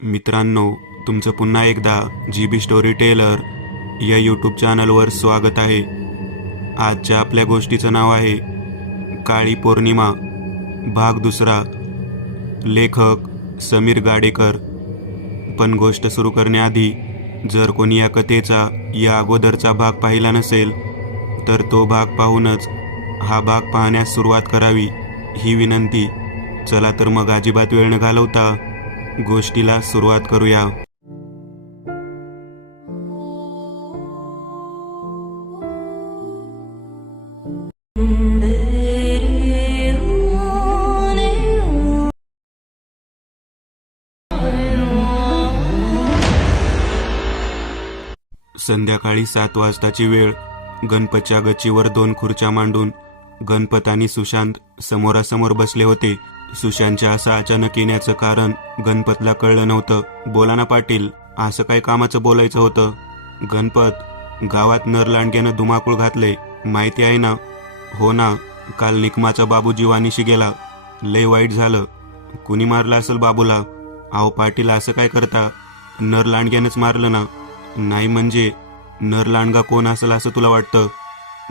मित्रांनो, तुमचं पुन्हा एकदा GB स्टोरी टेलर या यूट्यूब चॅनलवर स्वागत आहे. आजच्या आपल्या गोष्टीचं नाव आहे काळी पौर्णिमा, भाग दुसरा. लेखक समीर गाडेकर. पण गोष्ट सुरू करण्याआधी जर कोणी या कथेचा या अगोदरचा भाग पाहिला नसेल तर तो भाग पाहूनच हा भाग पाहण्यास सुरुवात करावी ही विनंती. चला तर मग अजिबात वेळ न घालवता गोष्टीला सुरुवात करूया. संध्याकाळी 7 वाजताची वेळ. गणपतच्या गच्चीवर 2 खुर्च्या मांडून गणपत आणि सुशांत समोरासमोर बसले होते. सुशांतच्या असं अचानक येण्याचं कारण गणपतला कळलं नव्हतं. बोला ना पाटील, असं काय कामाचं बोलायचं होतं? गणपत, गावात नरलांडग्यानं धुमाकूळ घातले, माहिती आहे ना? हो ना, काल निकमाचा बाबू जीवानीशी गेला. लय वाईट झालं. कुणी मारलं असेल बाबूला? अहो पाटील, असं काय करता? नरलांडग्यानंच मारलं ना? नाही म्हणजे नरलांडगा कोण असेल असं तुला वाटतं?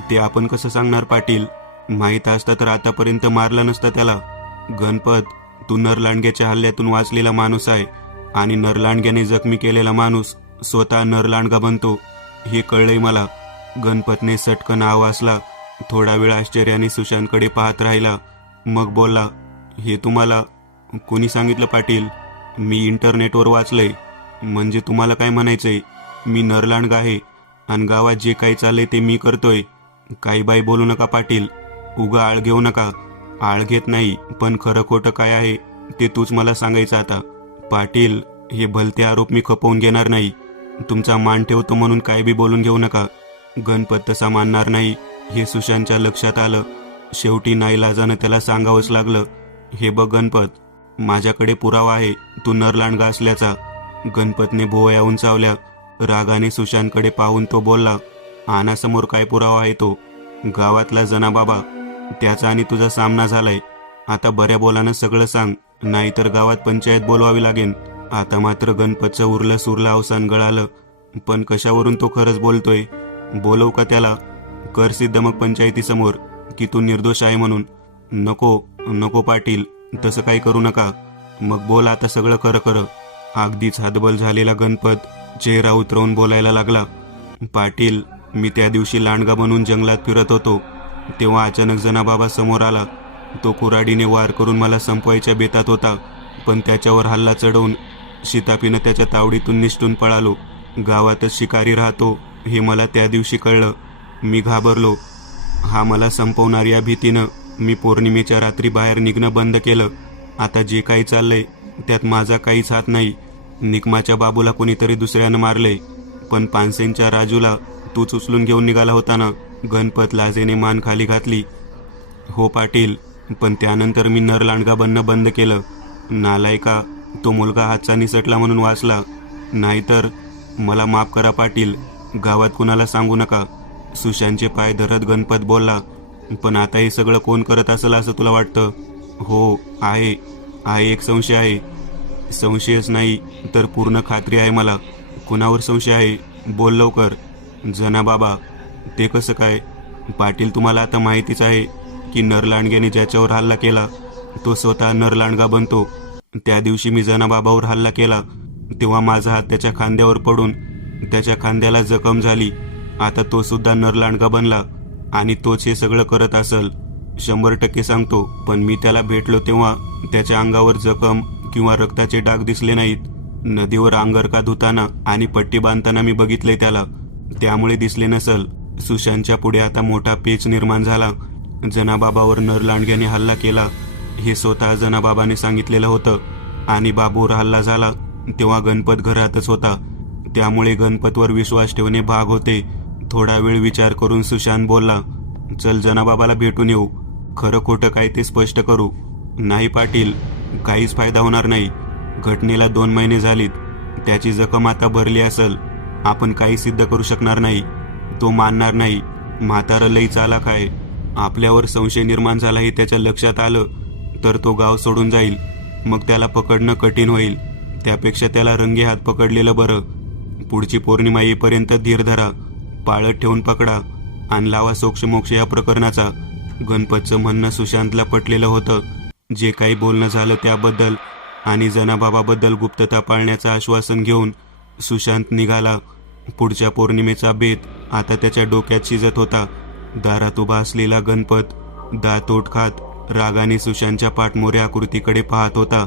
ते आपण कसं सांगणार पाटील? माहीत असतं तर आतापर्यंत मारलं नसतं त्याला. गणपत, तू नरलांडग्याच्या हल्ल्यातून वाचलेला माणूस आहे आणि नरलांडग्याने जखमी केलेला माणूस स्वतः नरलांडगा बनतो हे कळलंय मला. गणपतने सटकन आवाजला. थोडा वेळ आश्चर्याने सुशांतकडे पाहत राहिला, मग बोलला, हे तुम्हाला कोणी सांगितलं पाटील? मी इंटरनेटवर वाचलंय. म्हणजे तुम्हाला काय म्हणायचंय? मी नरलांडगा आहे आणि गावात जे काही चाललंय ते मी करतोय. काही बाई बोलू नका पाटील, उगा आळ घेऊ नका. आळ घेत नाही, पण खरं खोटं काय आहे ते तूच मला सांगायचं आता. पाटील, हे भलते आरोप मी खपवून घेणार नाही. तुमचा मान ठेवतो म्हणून काय बी बोलून घेऊ नका. गणपत तसा मानणार नाही हे सुशांतच्या लक्षात आलं. शेवटी नाईलाजानं त्याला सांगावंच लागलं. हे बघ गणपत, माझ्याकडे पुरावा आहे तू नरलांडगा असल्याचा. गणपतने भोवया उंचावल्या. रागाने सुशांतकडे पाहून तो बोलला, आनासमोर काय पुरावा आहे तो? गावातला जनाबाबा, त्याचा आणि तुझा सामना झालाय. आता बऱ्या बोलानं सगळं सांग, नाहीतर गावात पंचायत बोलवावी लागेल. आता मात्र गणपतचं उरलं सुरलं अवसान गळालं. पण कशावरून तो खरंच बोलतोय? बोलव का त्याला? कर सिद्ध मग पंचायतीसमोर की तू निर्दोष आहे म्हणून. नको नको पाटील, तसं काही करू नका. मग बोल आता सगळं खरं खरं. अगदीच हतबल झालेला गणपत चेहरा उतरवून बोलायला लागला. पाटील, मी त्या दिवशी लांडगा बनून जंगलात फिरत होतो तेव्हा अचानक जनाबाबा समोर आला. तो कुऱ्हाडीने वार करून मला संपवायच्या बेतात होता, पण त्याच्यावर हल्ला चढवून शितापीनं त्याच्या तावडीतून निसटून पळालो. गावातच शिकारी राहतो हे मला त्या दिवशी कळलं. मी घाबरलो. हा मला संपवणार या भीतीनं मी पौर्णिमेच्या रात्री बाहेर निघणं बंद केलं. आता जे काही चाललंय त्यात माझा काहीच हात नाही. निकमाच्या बाबूला कोणीतरी दुसऱ्यानं मारलंय, पण पानसेंच्या राजूला तूच उचलून घेऊन निघाला होता ना? गणपत लाजेने मान खाली घातली. हो पाटील, पण त्यानंतर मी नरलांडगा बनणं बंद केलं. नालायका, तो मुलगा हातचा निसटला म्हणून वाचला. नाहीतर मला माफ करा पाटील, गावात कुणाला सांगू नका. सुशांतचे पाय धरत गणपत बोलला, पण आता हे सगळं कोण करत असेल असं तुला वाटतं? हो, आहे एक संशय आहे. संशयच नाही तर पूर्ण खात्री आहे मला. कुणावर संशय आहे? बोल लवकर. जनाबाबा. ते कसं काय? पाटील, तुम्हाला आता माहितीच आहे की नरलांडग्याने ज्याच्यावर हल्ला केला तो स्वतः नरलांडगा बनतो. त्या दिवशी मी जनाबाबावर हल्ला केला तेव्हा माझा हात त्याच्या खांद्यावर पडून त्याच्या खांद्याला जखम झाली. आता तो सुद्धा नरलांडगा बनला आणि तोच हे सगळं करत असेल. 100% सांगतो. पण मी त्याला भेटलो तेव्हा त्याच्या अंगावर जखम किंवा रक्ताचे डाग दिसले नाहीत. नदीवर अंगरका धुताना आणि पट्टी बांधताना मी बघितलंय त्याला, त्यामुळे दिसले नसल. सुशांतच्या पुढे आता मोठा पेच निर्माण झाला. जनाबाबावर नरलांडग्याने हल्ला केला हे स्वतः जनाबाबाने सांगितलेलं होतं आणि बाबूवर हल्ला झाला तेव्हा गणपत घरातच होता. त्यामुळे गणपतवर विश्वास ठेवणे भाग होते. थोडा वेळ विचार करून सुशांत बोलला, चल जनाबाबाला भेटून येऊ. खरं खोटं काय ते स्पष्ट करू. नाही पाटील, काहीच फायदा होणार नाही. घटनेला 2 महिने झालीत. त्याची जखम आता भरली असेल. आपण काही सिद्ध करू शकणार नाही. तो मानणार नाही. म्हातारं लई चालाक आहे. आपल्यावर संशय निर्माण झाला हे त्याच्या लक्षात आलं तर तो गाव सोडून जाईल. मग त्याला पकडणं कठीण होईल. त्यापेक्षा त्याला रंगेहात पकडलेलं बरं. पुढची पौर्णिमा येईपर्यंत धीर धरा, पाळत ठेवून पकडा आणि लावा सोक्षमोक्ष या प्रकरणाचा. गणपतचं म्हणणं सुशांतला पटलेलं होतं. जे काही बोलणं झालं त्याबद्दल आणि जनाबाबाबद्दल गुप्तता पाळण्याचं आश्वासन घेऊन सुशांत निघाला. पुढच्या पौर्णिमेचा बेत आता त्याच्या डोक्यात शिजत होता. दारात उभा असलेला गणपत दात ओठ खात रागाने सुशांतच्या पाठमोऱ्या आकृतीकडे पाहत होता.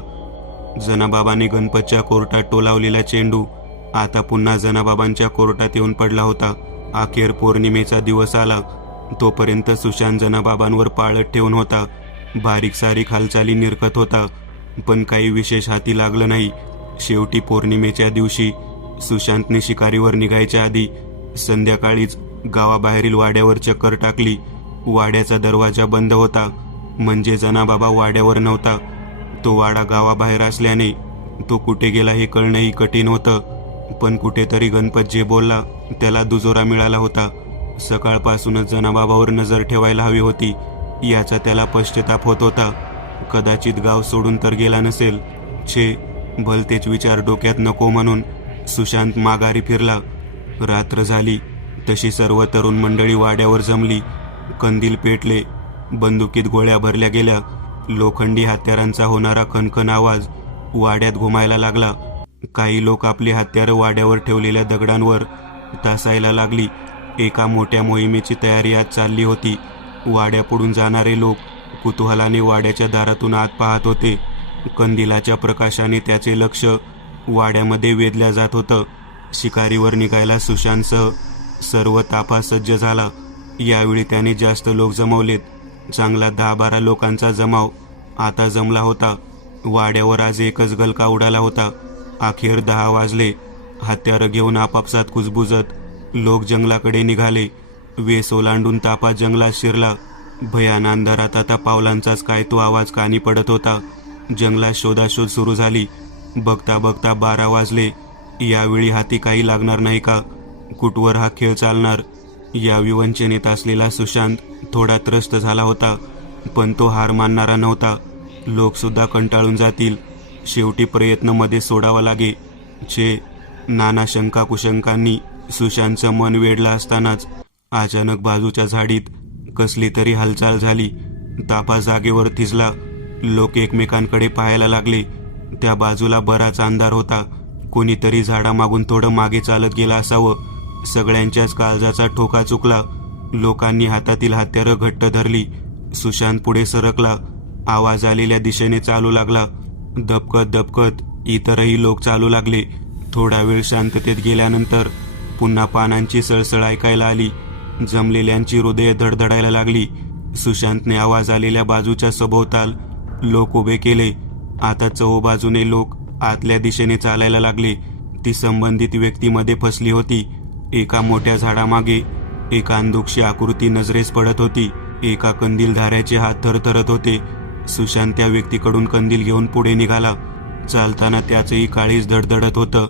जनाबाबांनी गणपतच्या कोर्टात टोलावलेला चेंडू आता पुन्हा जनाबाबांच्या कोर्टात येऊन पडला होता. अखेर पौर्णिमेचा दिवस आला. तोपर्यंत सुशांत जनाबाबांवर पाळत ठेवून होता. बारीक सारीक हालचाली निरखत होता, पण काही विशेष हाती लागलं नाही. शेवटी पौर्णिमेच्या दिवशी सुशांतने शिकारीवर निघायच्या आधी संध्याकाळीच गावाबाहेरील वाड्यावर चक्कर टाकली. वाड्याचा दरवाजा बंद होता, म्हणजे जनाबाबा वाड्यावर नव्हता. तो वाडा गावाबाहेर असल्याने तो कुठे गेला हे कळणंही कठीण होतं. पण कुठेतरी गणपत जे बोलला त्याला दुजोरा मिळाला होता. सकाळपासूनच जनाबाबावर नजर ठेवायला हवी होती याचा त्याला पश्चाताप होत होता. कदाचित गाव सोडून तर गेला नसेल. छे, भलतेच विचार डोक्यात नको म्हणून सुशांत माघारी फिरला. रात्र झाली तशी सर्व तरुण मंडळी वाड्यावर जमली. कंदील पेटले, बंदुकीत गोळ्या भरल्या गेल्या. लोखंडी हत्यारांचा होणारा खणखण आवाज वाड्यात घुमायला लागला. काही लोक आपली हत्यारं वाड्यावर ठेवलेल्या दगडांवर तासायला लागली. एका मोठ्या मोहिमेची तयारी आज चालली होती. वाड्यापुढून जाणारे लोक कुतूहलाने वाड्याच्या दारातून आत पाहत होते. कंदिलाच्या प्रकाशाने त्याचे लक्ष वाड्यामध्ये वेधल्या जात होतं. शिकारीवर निघायला सुशांतसह सर्व ताफा सज्ज झाला. यावेळी त्याने जास्त लोक जमवलेत. चांगला 10-12 लोकांचा जमाव आता जमला होता. वाड्यावर आज एकच गलका उडाला होता. अखेर 10 वाजले. हत्यारं घेऊन आपापसात कुजबुजत लोक जंगलाकडे निघाले. वेस ओलांडून तापा जंगलात शिरला. भयान अंधारात आता पावलांचाच काय तो आवाज कानी पडत होता. जंगलात शोधाशोध सुरू झाली. बघता बघता 12 वाजले. यावेळी हाती काही लागणार नाही का? कुठवर हा खेळ चालणार? या विवंचनेत असलेला सुशांत थोडा त्रस्त झाला होता, पण तो हार मानणारा नव्हता. लोक सुद्धा कंटाळून जातील. शेवटी प्रयत्न मध्ये सोडावा लागे. नाना शंका कुशंकांनी सुशांतचं मन वेढलं असतानाच अचानक बाजूच्या झाडीत कसली तरी हालचाल झाली. ताफा जागेवर थिजला. लोक एकमेकांकडे पाहायला लागले. त्या बाजूला बराच अंधार होता. कोणीतरी झाडामागून थोडं मागे चालत गेला असावं. सगळ्यांच्याच काळजाचा ठोका चुकला. लोकांनी हातातील हत्यारं घट्ट धरली. सुशांत पुढे सरकला. आवाज आलेल्या दिशेने चालू लागला. दबकत दबकत इतरही लोक चालू लागले. थोडा वेळ शांततेत गेल्यानंतर पुन्हा पानांची सळसळ ऐकायला आली. जमलेल्यांची हृदय धडधडायला लागली. सुशांतने आवाज आलेल्या बाजूच्या सभोवताल लोक उभे केले. आता चहूबाजूने लोक आतल्या दिशेने चालायला लागले. ती संबंधित व्यक्तीमध्ये फसली होती. एका मोठ्या झाडामागे एक अंधुकशी आकृती नजरेस पडत होती. एका कंदीलधाऱ्याचे हात थरथरत होते. सुशांत त्या व्यक्तीकडून कंदील घेऊन पुढे निघाला. चालताना त्याचंही काळीज धडधडत होतं.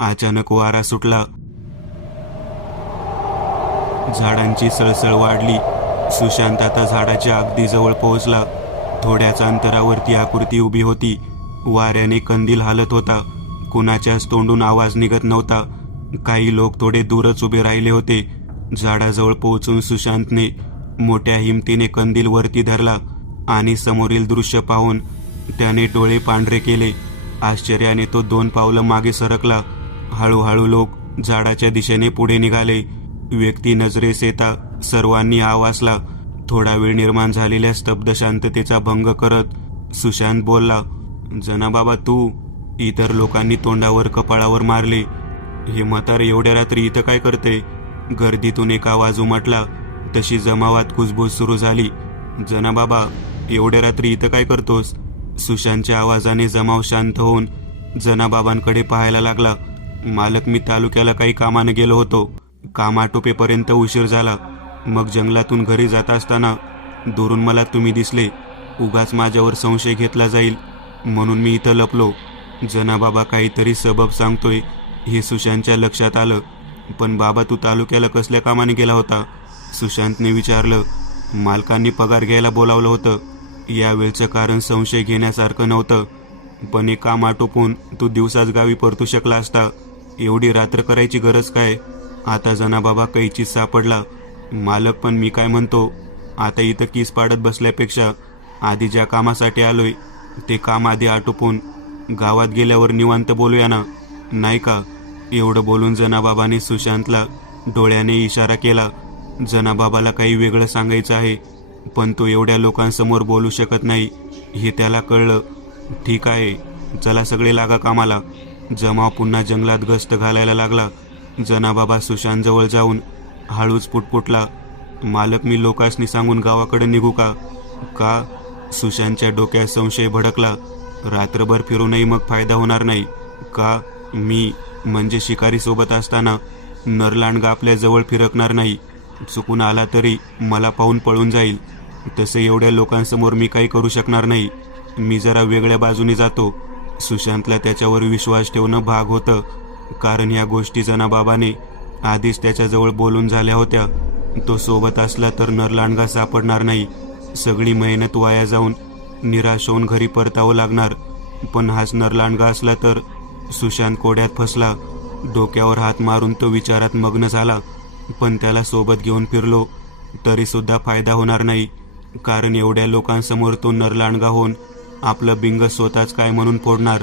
अचानक वारा सुटला. झाडांची सळसळ वाढली. सुशांत आता झाडाच्या अगदी जवळ पोहोचला. थोड्याच अंतरावर ती आकृती उभी होती. वाऱ्याने कंदील हालत होता. कुणाच्याच तोंडून आवाज निघत नव्हता. काही लोक थोडे दूरच उभे राहिले होते. झाडाजवळ पोहोचून सुशांतने मोठ्या हिमतीने कंदील वरती धरला आणि समोरील दृश्य पाहून त्याने डोळे पांढरे केले. आश्चर्याने तो 2 पावलं मागे सरकला. हळूहळू लोक झाडाच्या दिशेने पुढे निघाले. व्यक्ती नजरेस येता सर्वांनी आवाजला. थोडा वेळ निर्माण झालेल्या स्तब्ध शांततेचा भंग करत सुशांत बोलला, "जनाबाबा तू?" इतर लोकांनी तोंडावर कपाळावर मारले. "हे म्हातारे एवढ्या रात्री इथं काय करते?" गर्दीतून एक आवाज उमटला. तशी जमावात कुजबूज सुरू झाली. "जनाबाबा, एवढ्या रात्री इथं काय करतोस?" सुशांतच्या आवाजाने जमाव शांत होऊन जनाबाबांकडे पाहायला लागला. "मालक, मी तालुक्याला काही कामानं गेलो होतो. काम आटोपेपर्यंत उशीर झाला. मग जंगलातून घरी जात असताना दुरून मला तुम्ही दिसले. उगाच माझ्यावर संशय घेतला जाईल म्हणून मी इथं लपलो." जनाबाबा काहीतरी सबब सांगतोय हे सुशांतच्या लक्षात आलं. "पण बाबा, तू तालुक्याला कसल्या कामाने गेला होता?" सुशांतने विचारलं. "मालकांनी पगार घ्यायला बोलावलं होतं." यावेळचं कारण संशय घेण्यासारखं नव्हतं. पण एक काम आटोपून तू दिवसाच गावी परतू शकला असता. एवढी रात्र करायची गरज काय? आता जनाबाबा कैचीत सापडला. मालक, पण मी काय म्हणतो, आता इथं किस पाडत बसल्यापेक्षा आधी ज्या कामासाठी आलोय ते काम आधी आटोपून गावात गेल्यावर निवांत बोलूया ना, नाही का? एवढं बोलून जनाबाबाने सुशांतला डोळ्याने इशारा केला. जनाबाबाला काही वेगळं सांगायचं आहे, पण तो एवढ्या लोकांसमोर बोलू शकत नाही हे त्याला कळलं. ठीक आहे, चला सगळे लागा कामाला. जमाव पुन्हा जंगलात गस्त घालायला लागला. जनाबाबा सुशांतजवळ जाऊन हळूच पुटपुटला, मालक, मी लोकांसनी सांगून गावाकडे निघू का? का? सुशांतच्या डोक्यात संशय भडकला. रात्रभर फिरूनही मग फायदा होणार नाही का? मी म्हणजे शिकारी सोबत असताना नरलांडगा आपल्या जवळ फिरकणार नाही. चुकून आला तरी मला पाहून पळून जाईल. तसं एवढ्या लोकांसमोर मी काही करू शकणार नाही. मी जरा वेगळ्या बाजूने जातो. सुशांतला त्याच्यावर विश्वास ठेवणं भाग होतं, कारण या गोष्टी जनाबाबाने आधीच त्याच्याजवळ बोलून झाल्या होत्या. तो सोबत असला तर नरलांडगा सापडणार नाही. सगळी मेहनत वाया जाऊन निराश होऊन घरी परतावं लागणार. पण हाच नरलांडगा असला तर? सुशांत कोड्यात फसला. डोक्यावर हात मारून तो विचारात मग्न झाला. पण त्याला सोबत घेऊन फिरलो तरी सुद्धा फायदा होणार नाही, कारण एवढ्या लोकांसमोर तो नरलांडगा होऊन आपलं बिंग स्वतःच काय म्हणून फोडणार.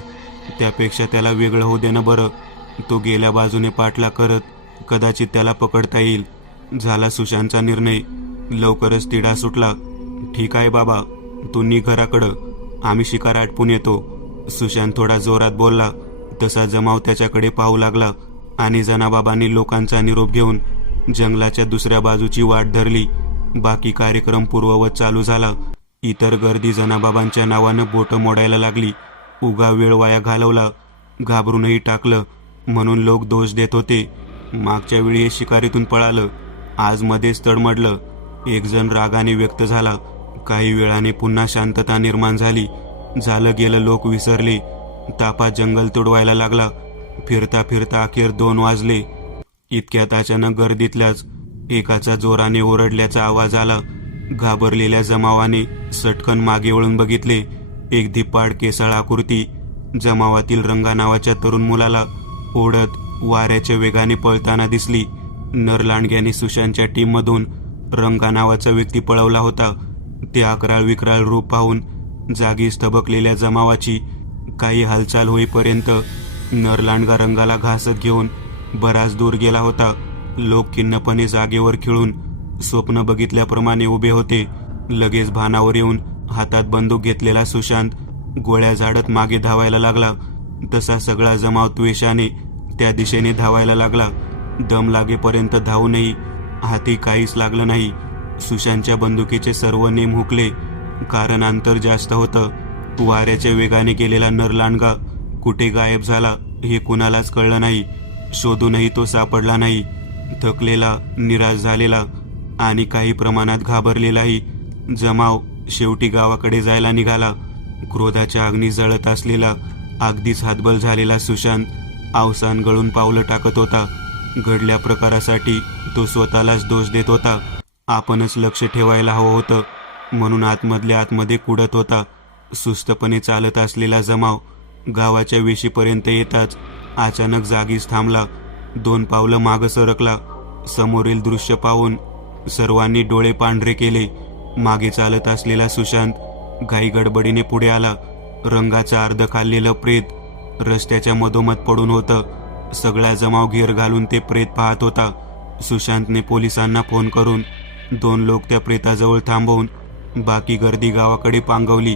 त्यापेक्षा त्याला वेगळं होऊ देणं बरं. तो गेल्या बाजूने पाठला करत कदाचित त्याला पकडता येईल. झाला सुशांतचा निर्णय. लवकरच तिढा सुटला. ठीक आहे बाबा, तू निघ घराकडं, आम्ही शिकार आटपून येतो. सुशांत थोडा जोरात बोलला. तसा जमाव त्याच्याकडे पाहू लागला आणि जनाबाबांनी लोकांचा निरोप घेऊन जंगलाच्या दुसऱ्या बाजूची वाट धरली. बाकी कार्यक्रम पूर्ववत चालू झाला. इतर गर्दी जनाबाबांच्या नावानं बोटं मोडायला लागली. उगा वेळ वाया घालवला, घाबरूनही टाकलं म्हणून लोक दोष देत होते. मागच्या वेळी हे शिकारीतून पळालं, आज मध्येच तडमडलं. एक जण रागाने व्यक्त झाला. काही वेळाने पुन्हा शांतता निर्माण झाली. झालं गेलं लोक विसरले. तापात जंगल तुडवायला लागला. फिरता फिरता अखेर 2 वाजले. इतक्यात अचानक गर्दीतल्याच एकाचा जोराने ओरडल्याचा आवाज आला. घाबरलेल्या जमावाने सटकन मागे वळून बघितले. एक धिप्पाड केसाळ आकृती जमावातील रंगा नावाच्या तरुण मुलाला ओढत वाऱ्याच्या वेगाने पळताना दिसली. नरलांडग्याने सुशांतच्या टीममधून रंगा नावाचा व्यक्ती पळवला होता. ते अकराळ विक्राळ रूप पाहून जागीच थबकलेल्या जमावाची काही हालचाल होईपर्यंत नरलांडगा रंगाला घासत घेऊन बराच दूर गेला होता. लोक खिन्नपणे जागेवर खिळून स्वप्न बघितल्याप्रमाणे उभे होते. लगेच भानावर येऊन हातात बंदूक घेतलेला सुशांत गोळ्या झाडत मागे धावायला लागला. तसा सगळा जमाव त्वेषाने त्या दिशेने धावायला लागला. दम लागेपर्यंत धावूनही हाती काहीच लागलं नाही. सुशांतच्या बंदुकीचे सर्व नेम हुकले, कारण अंतर जास्त होतं. वाऱ्याच्या वेगाने गेलेला नरलांडगा कुठे गायब झाला हे कुणालाच कळलं नाही. शोधूनही तो सापडला नाही. थकलेला, निराश झालेला आणि काही प्रमाणात घाबरलेलाही जमाव शेवटी गावाकडे जायला निघाला. क्रोधाच्या अग्नी जळत असलेला, अगदीच हातबल झालेला सुशांत अवसान गळून पावलं टाकत होता. घडल्या प्रकारासाठी तो स्वतःलाच दोष देत होता. आपणच लक्ष ठेवायला हवं होतं म्हणून आतमधल्या आतमध्ये कुडत होता. सुस्तपणे चालत असलेला जमाव गावाच्या वेशीपर्यंत येताच अचानक जागीच थांबला. 2 पावलं मागं सरकला. समोरील दृश्य पाहून सर्वांनी डोळे पांढरे केले. मागे चालत असलेला सुशांत घाई गडबडीने पुढे आला. रंगाचं अर्ध खाल्लेलं प्रेत रस्त्याच्या मधोमध पडून होतं. सगळा जमाव घेर घालून ते प्रेत पाहत होता. सुशांतने पोलिसांना फोन करून 2 लोक त्या प्रेताजवळ थांबवून बाकी गर्दी गावाकडे पांगवली.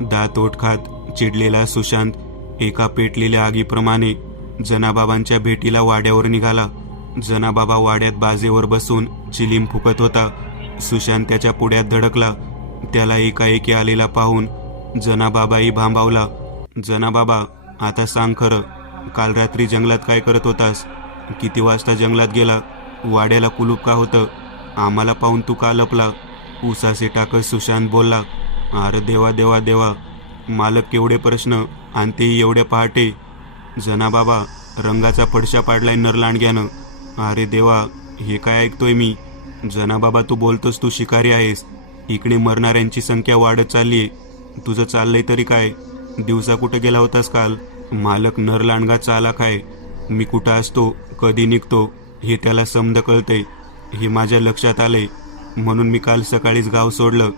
दात ओठ खात चिडलेला सुशांत एका पेटलेल्या आगीप्रमाणे जनाबाबांच्या भेटीला वाड्यावर निघाला. जनाबाबा वाड्यात बाजेवर बसून चिलीम फुकत होता. सुशांत त्याच्या पुढ्यात धडकला. त्याला एकाएकी आलेला पाहून जनाबाबाही भांबावला. जनाबाबा, आता सांग खरं, काल रात्री जंगलात काय करत होतास? किती वाजता जंगलात गेला? वाड्याला कुलूप का होतं? आम्हाला पाहून तू का लपला? उसासे टाकत सुशांत बोलला. अरे देवा देवा देवा, मालक, केवढे प्रश्न, आणि तेही एवढ्या पहाटे. जनाबाबा, रंगाचा फडशा पाडलाय नरलांडग्यानं. अरे देवा, हे काय ऐकतोय मी? जनाबाबा, तू बोलतोस तू शिकारी आहेस. इकडे मरणाऱ्यांची संख्या वाढत चाललीये. तुझं चाललंय तरी काय? दिवसा कुठे गेला होतास काल? मालक नरलांडगा चालाक आहे. मी कुठं असतो, कधी निघतो हे त्याला समद कळतंय. हे माझ्या लक्षात आलंय. म्हणून मी काल सकाळीच गाव सोडलं.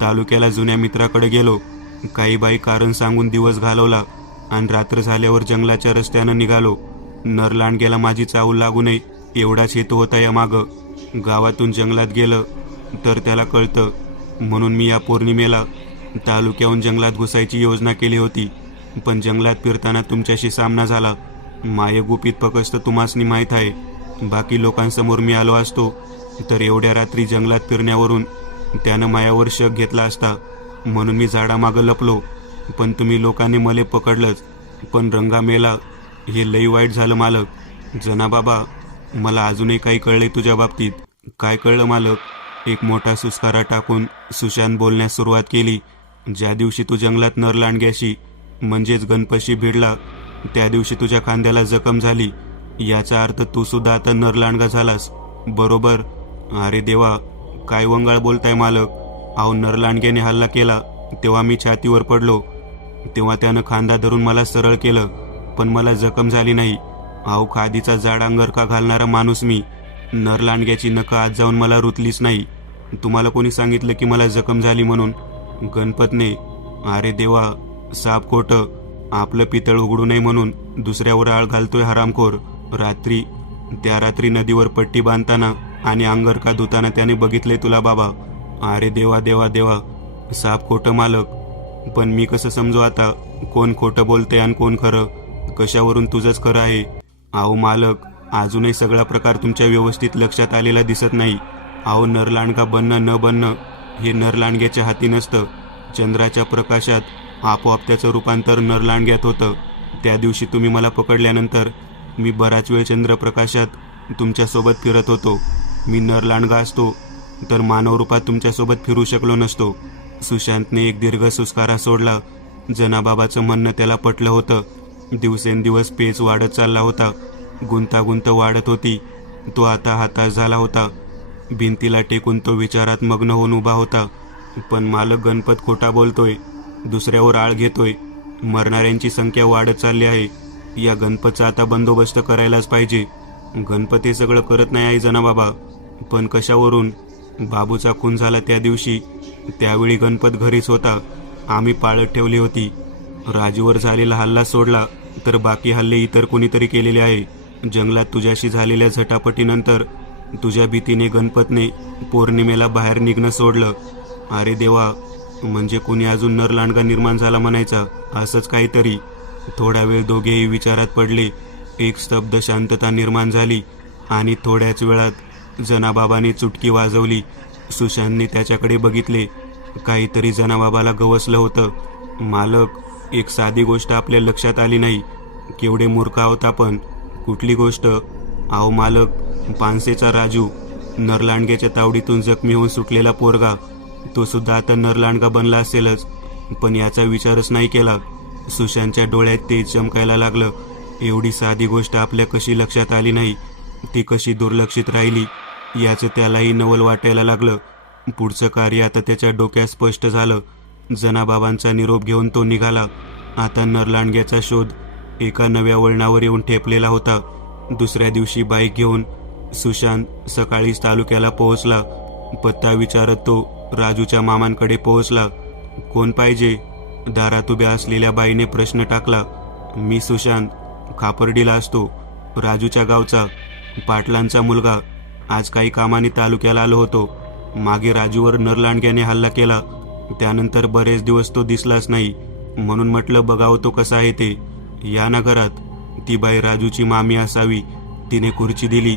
तालुक्याला जुन्या मित्राकडे गेलो. काही बाई कारण सांगून दिवस घालवला आणि रात्र झाल्यावर जंगलाच्या रस्त्यानं निघालो. नरलांडग्याला माझी चाहूल लागू नये एवढाच हेतू होता या मागं. गावातून जंगलात गेलं तर त्याला कळतं, म्हणून मी या पौर्णिमेला तालुक्याहून जंगलात घुसायची योजना केली होती. पण जंगलात फिरताना तुमच्याशी सामना झाला. मायेगुपित फक्त तुम्हासनी माहीत आहे. बाकी लोकांसमोर मी आलो असतो तर एवढ्या रात्री जंगलात फिरण्यावरून त्यानं मायावर शक घेतला असता. म्हणून मी झाडामागं लपलो. पण तुम्ही लोकांनी मले पकडलंच. पण रंगा मेला. हे लई वाईट झालं मालक. जनाबाबा, मला अजूनही काही कळलंय तुझ्या बाबतीत. काय कळलं मालक? एक मोठा सुस्कारा टाकून सुशांत बोलण्यास सुरुवात केली. ज्या दिवशी तू जंगलात नरलांडग्याशी म्हणजेच गणपशी भिडला त्या दिवशी तुझ्या खांद्याला जखम झाली. याचा अर्थ तू सुद्धा आता नरलांडगा झालास, बरोबर? अरे देवा, काय वंगाळ बोलताय मालक. अहो, नरलांडग्याने हल्ला केला तेव्हा मी छातीवर पडलो. तेव्हा त्यानं खांदा धरून मला सरळ केलं, पण मला जखम झाली नाही. अहो, खादीचा जाड अंगरखा घालणारा माणूस मी. नरलांडग्याची नखं आज जाऊन मला रुतलीच नाही. तुम्हाला कोणी सांगितलं की मला जखम झाली म्हणून? गणपतने. अरे देवा, साप खोटं. आपलं पितळ उघडू नये म्हणून दुसऱ्यावर आळ घालतोय हरामखोर. त्या रात्री नदीवर पट्टी बांधताना आणि अंगरखा धुताना त्याने बघितलंय तुला बाबा. अरे देवा देवा देवा, साप खोटं मालक. पण मी कसं समजू आता कोण खोटं बोलते आणि कोण खरं? कशावरून तुझंच खरं आहे? अहो मालक, अजूनही सगळा प्रकार तुमच्या व्यवस्थित लक्षात आलेला दिसत नाही. अहो, नरलांडगा बनणं न बनणं हे नरलांडग्याच्या हाती नसतं. चंद्राच्या प्रकाशात आपोआप त्याचं रूपांतर नरलांडग्यात होतं. त्या दिवशी तुम्ही मला पकडल्यानंतर मी बराच वेळ चंद्रप्रकाशात तुमच्यासोबत फिरत होतो. मी नरलांडगा असतो तर मानव रूपात तुमच्यासोबत फिरू शकलो नसतो. सुशांतने एक दीर्घ सुस्कारा सोडला. जनाबाबाचं म्हणणं त्याला पटलं होतं. दिवसेंदिवस पेच वाढत चालला होता. गुंतागुंत वाढत होती. तो आता हताश झाला होता. भिंतीला टेकून तो विचारात मग्न होऊन उभा होता. पण मालक, गणपत खोटा बोलतोय. दुसऱ्यावर आळ घेतोय. मरणाऱ्यांची संख्या वाढत चालली आहे. या गणपतचा आता बंदोबस्त करायलाच पाहिजे. गणपत हे सगळं करत नाही आहे जनाबाबा. पण कशावरून? बाबूचा खून झाला त्या दिवशी, त्यावेळी गणपत घरीच होता. आम्ही पाळत ठेवली होती. राजूवर झालेला हल्ला सोडला तर बाकी हल्ले इतर कोणीतरी केलेले आहे. जंगलात तुझ्याशी झालेल्या झटापटीनंतर तुझ्या भीतीने गणपतने पौर्णिमेला बाहेर निघणं सोडलं. अरे देवा, म्हणजे कुणी अजून नरलांडगा निर्माण झाला म्हणायचा, असंच काहीतरी. थोडा वेळ दोघेही विचारात पडले. एक स्तब्ध शांतता निर्माण झाली आणि थोड्याच वेळात जनाबाबाने चुटकी वाजवली. सुशांतने त्याच्याकडे बघितले. काहीतरी जनाबाबाला गवसलं होतं. मालक, एक साधी गोष्ट आपल्या लक्षात आली नाही. केवढे मूर्ख आहोत आपण. कुठली गोष्ट? अहो मालक, पानसेचा राजू, नरलांडग्याच्या तावडीतून जखमी होऊन सुटलेला पोरगा, तो सुद्धा आता नरलांडगा बनला असेलच. पण याचा विचारच नाही केला. सुशांतच्या डोळ्यात तेज चमकायला लागलं. एवढी साधी गोष्ट आपल्या कशी लक्षात आली नाही, ती कशी दुर्लक्षित राहिली याचं त्यालाही नवल वाटायला लागलं. पुढचं कार्य आता त्याच्या डोक्यात स्पष्ट झालं. जनाबाबांचा निरोप घेऊन तो निघाला. आता नरलांडग्याचा शोध एका नव्या वळणावर येऊन ठेपलेला होता. दुसऱ्या दिवशी बाईक घेऊन सुशांत सकाळीच तालुक्याला पोहोचला. पत्ता विचारत तो राजूच्या मामांकडे पोहोचला. कोण पाहिजे? दारात उभ्या असलेल्या बाईने प्रश्न टाकला. मी सुशांत, खापर्डीला असतो, राजूच्या गावचा, पाटलांचा मुलगा. आज काही कामाने तालुक्याला आलो होतो. मागे राजूवर नरलांडग्याने हल्ला केला. त्यानंतर बरेच दिवस तो दिसलाच नाही, म्हणून म्हटलं बघावं तो कसा आहे ते. या ना घरात. ती बाई राजूची मामी असावी. तिने खुर्ची दिली.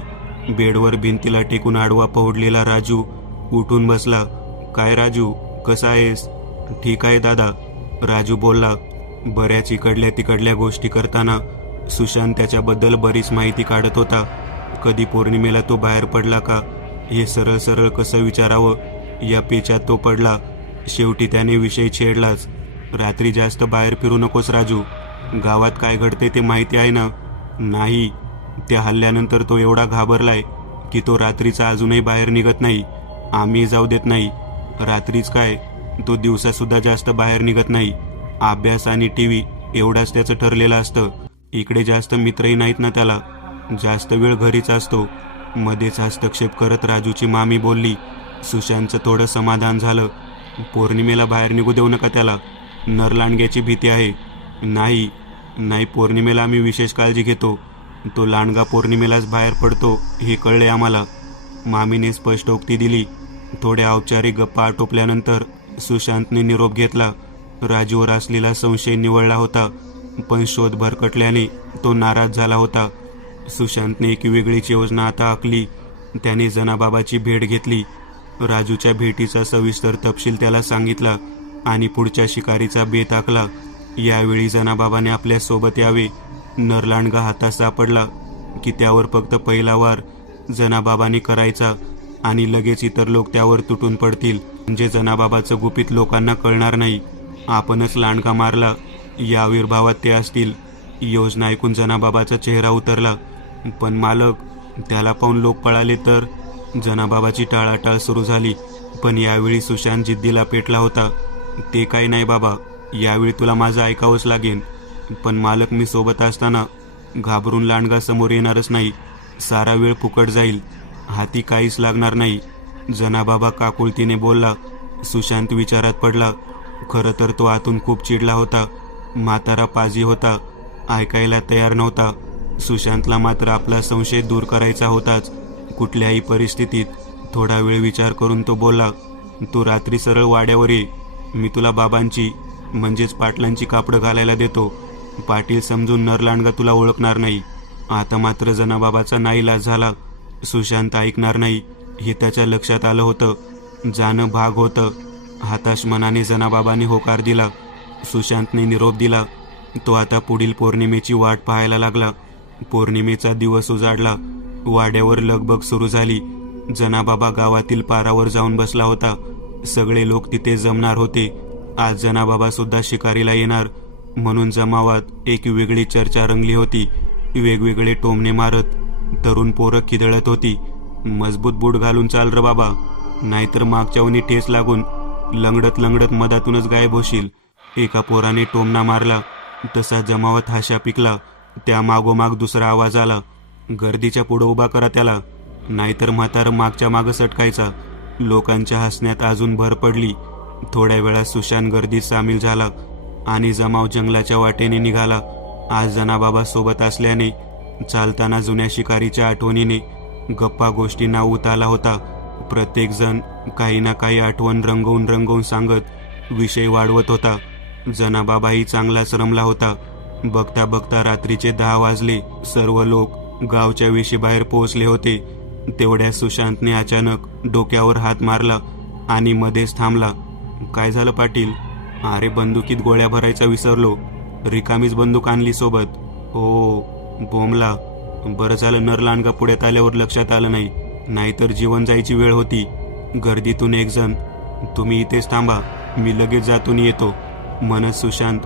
बेडवर भिंतीला टेकून आडवा पहुडलेला राजू उठून बसला. काय राजू, कसा आहेस? ठीक आहे दादा, राजू बोलला. बऱ्याच इकडल्या तिकडल्या गोष्टी करताना सुशांत त्याच्याबद्दल बरीच माहिती काढत होता. कधी पौर्णिमेला तो बाहेर पडला का, हे सरळ सरळ कसं विचारावं या पेचात तो पडला. शेवटी त्याने विषय छेडलाच. रात्री जास्त बाहेर फिरू नकोस राजू. गावात काय घडते ते माहिती आहे ना? नाही. त्या हल्ल्यानंतर तो एवढा घाबरलाय की तो रात्रीचा अजूनही बाहेर निघत नाही. आम्ही जाऊ देत नाही. रात्रीच काय, तो दिवसासुद्धा जास्त बाहेर निघत नाही. अभ्यास आणि टीव्ही एवढाच त्याचं ठरलेलं असतं. इकडे जास्त मित्रही नाहीत ना त्याला. जास्त वेळ घरीच असतो. मध्येच हस्तक्षेप करत राजूची मामी बोलली. सुशांतचं थोडं समाधान झालं. पौर्णिमेला बाहेर निघू देऊ नका त्याला. नरलांडग्याची भीती आहे. नाही नाही, पौर्णिमेला आम्ही विशेष काळजी घेतो. तो लांडगा पौर्णिमेलाच बाहेर पडतो हे कळले आम्हाला. मामीने स्पष्टोक्ती दिली. थोड्या औपचारिक गप्पा आटोपल्यानंतर सुशांतने निरोप घेतला. राजूवर असलेला संशय निवळला होता, पण शोध भरकटल्याने तो नाराज झाला होता. सुशांतने एक वेगळीच योजना आता आखली. त्याने जनाबाबाची भेट घेतली. राजूच्या भेटीचा सविस्तर तपशील त्याला सांगितला आणि पुढच्या शिकारीचा बेत आखला. यावेळी जनाबाबाने आपल्या सोबत यावे. नरलांडगा हातात सापडला की त्यावर फक्त पहिला वार जनाबाबाने करायचा आणि लगेच इतर लोक त्यावर तुटून पडतील. म्हणजे जनाबाबाचं गुपित लोकांना कळणार नाही. आपणच लांडगा मारला या आविर्भावात ते असतील. योजना ऐकून जनाबाबाचा चेहरा उतरला. पण मालक, त्याला पाहून लोक पळाले तर? जनाबाबाची टाळाटाळ सुरू झाली. पण यावेळी सुशांत जिद्दीला पेटला होता. ते काही नाही बाबा, यावेळी तुला माझं ऐकावंच लागेल. पण मालक, मी सोबत असताना घाबरून लांडगा समोर येणारच नाही. सारा वेळ फुकट जाईल. हाती काहीच लागणार नाही, जनाबाबा काकुळतीने बोलला. सुशांत विचारात पडला. खरं तर तो आतून खूप चिडला होता. म्हातारा पाजी होता, ऐकायला तयार नव्हता. सुशांतला मात्र आपला संशय दूर करायचा होताच. कुठल्याही परिस्थितीत. थोडा वेळ विचार करून तो बोलला. तू रात्री सरळ वाड्यावर ये. मी तुला बाबांची म्हणजेच पाटलांची कापडं घालायला देतो. पाटील समजून नरलांडगा तुला ओळखणार नाही. आता मात्र जनाबाबाचा नाईलाज झाला. सुशांत ऐकणार नाही हे त्याच्या लक्षात आलं होतं. जाणं भाग होतं. हताश मनाने जनाबाबाने होकार दिला. सुशांतने निरोप दिला. तो आता पुढील पौर्णिमेची वाट पाहायला लागला. पौर्णिमेचा दिवस उजाडला. वाड्यावर लगबग सुरू झाली. जनाबाबा गावातील पारावर जाऊन बसला होता. सगळे लोक तिथे जमणार होते. आज जनाबाबा सुद्धा शिकारीला येणार म्हणून जमावात एक वेगळी चर्चा रंगली होती. वेगवेगळे टोमणे मारत तरुण पोरं खिदळत होती. मजबूत बूट घालून चाल र बाबा, नाहीतर मागच्यावनी ठेस लागून लंगडत लंगडत मधातूनच गायब होशील. एका पोराने टोमणा मारला. तसा जमावात हाशा पिकला. त्या मागोमाग दुसरा आवाज आला. गर्दीच्या पुढं उभा करा त्याला, नाहीतर म्हातारं मागच्या मागं सटकायचा. लोकांच्या हसण्यात अजून भर पडली. थोड्या वेळात सुशांत गर्दीत सामील झाला आणि जमाव जंगलाच्या वाटेने निघाला. आज जनाबाबा सोबत असल्याने चालताना जुन्या शिकारीच्या आठवणीने गप्पा गोष्टींना ऊत आला होता. प्रत्येक जण काही ना काही आठवण रंगवून रंगवून सांगत विषय वाढवत होता. जनाबाबाही चांगलाच रमला होता. बघता बघता रात्रीचे 10 वाजले. सर्व लोक गावच्या वेशीबाहेर पोहोचले होते. तेवढ्या सुशांतने अचानक डोक्यावर हात मारला आणि मध्येच थांबला. काय झालं पाटील? अरे, बंदुकीत गोळ्या भरायचा विसरलो. रिकामीच बंदूक आणली सोबत. हो, बोंबला. बरं झालं नरलांडगा पुढ्यात आल्यावर लक्षात आलं नाही, नाहीतर जीवन जायची वेळ होती. गर्दीतून एक जण, तुम्ही इथेच थांबा, मी लगेच जातून येतो म्हणत सुशांत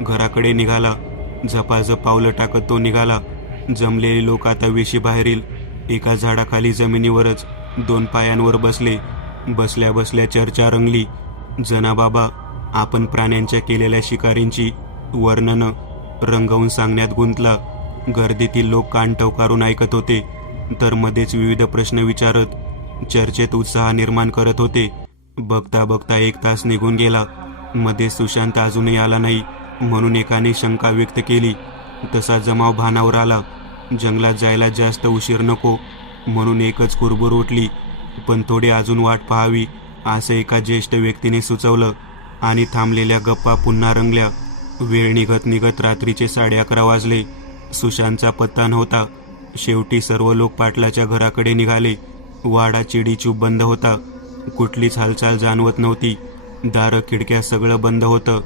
घराकडे निघाला. झपाझप पावलं टाकत तो निघाला. जमलेले लोक आता वेशी बाहेरील एका झाडाखाली जमिनीवरच 2 पायांवर बसले. बसल्या बसल्या चर्चा रंगली. जनाबाबा आपण प्राण्यांच्या केलेल्या शिकारींची वर्णनं रंगवून सांगण्यात गुंतला. गर्दीतील लोक कान टवकारून ऐकत होते, तर मध्येच विविध प्रश्न विचारत चर्चेत उत्साह निर्माण करत होते. बघता बघता 1 तास निघून गेला. मध्ये सुशांत अजूनही आला नाही म्हणून एकाने शंका व्यक्त केली. तसा जमाव भानावर आला. जंगलात जायला जास्त उशीर नको म्हणून एकच कुरबुर उठली. पण थोडी अजून वाट पाहावी असं एका ज्येष्ठ व्यक्तीने सुचवलं आणि थांबलेल्या गप्पा पुन्हा रंगल्या. वेळ निघत निघत रात्रीचे 11:30 वाजले. सुशांतचा पत्ता नव्हता. शेवटी सर्व लोक पाटलाच्या घराकडे निघाले. वाडा चिडीचूप बंद होता. कुठलीच हालचाल जाणवत नव्हती. दारं खिडक्या सगळं बंद होतं.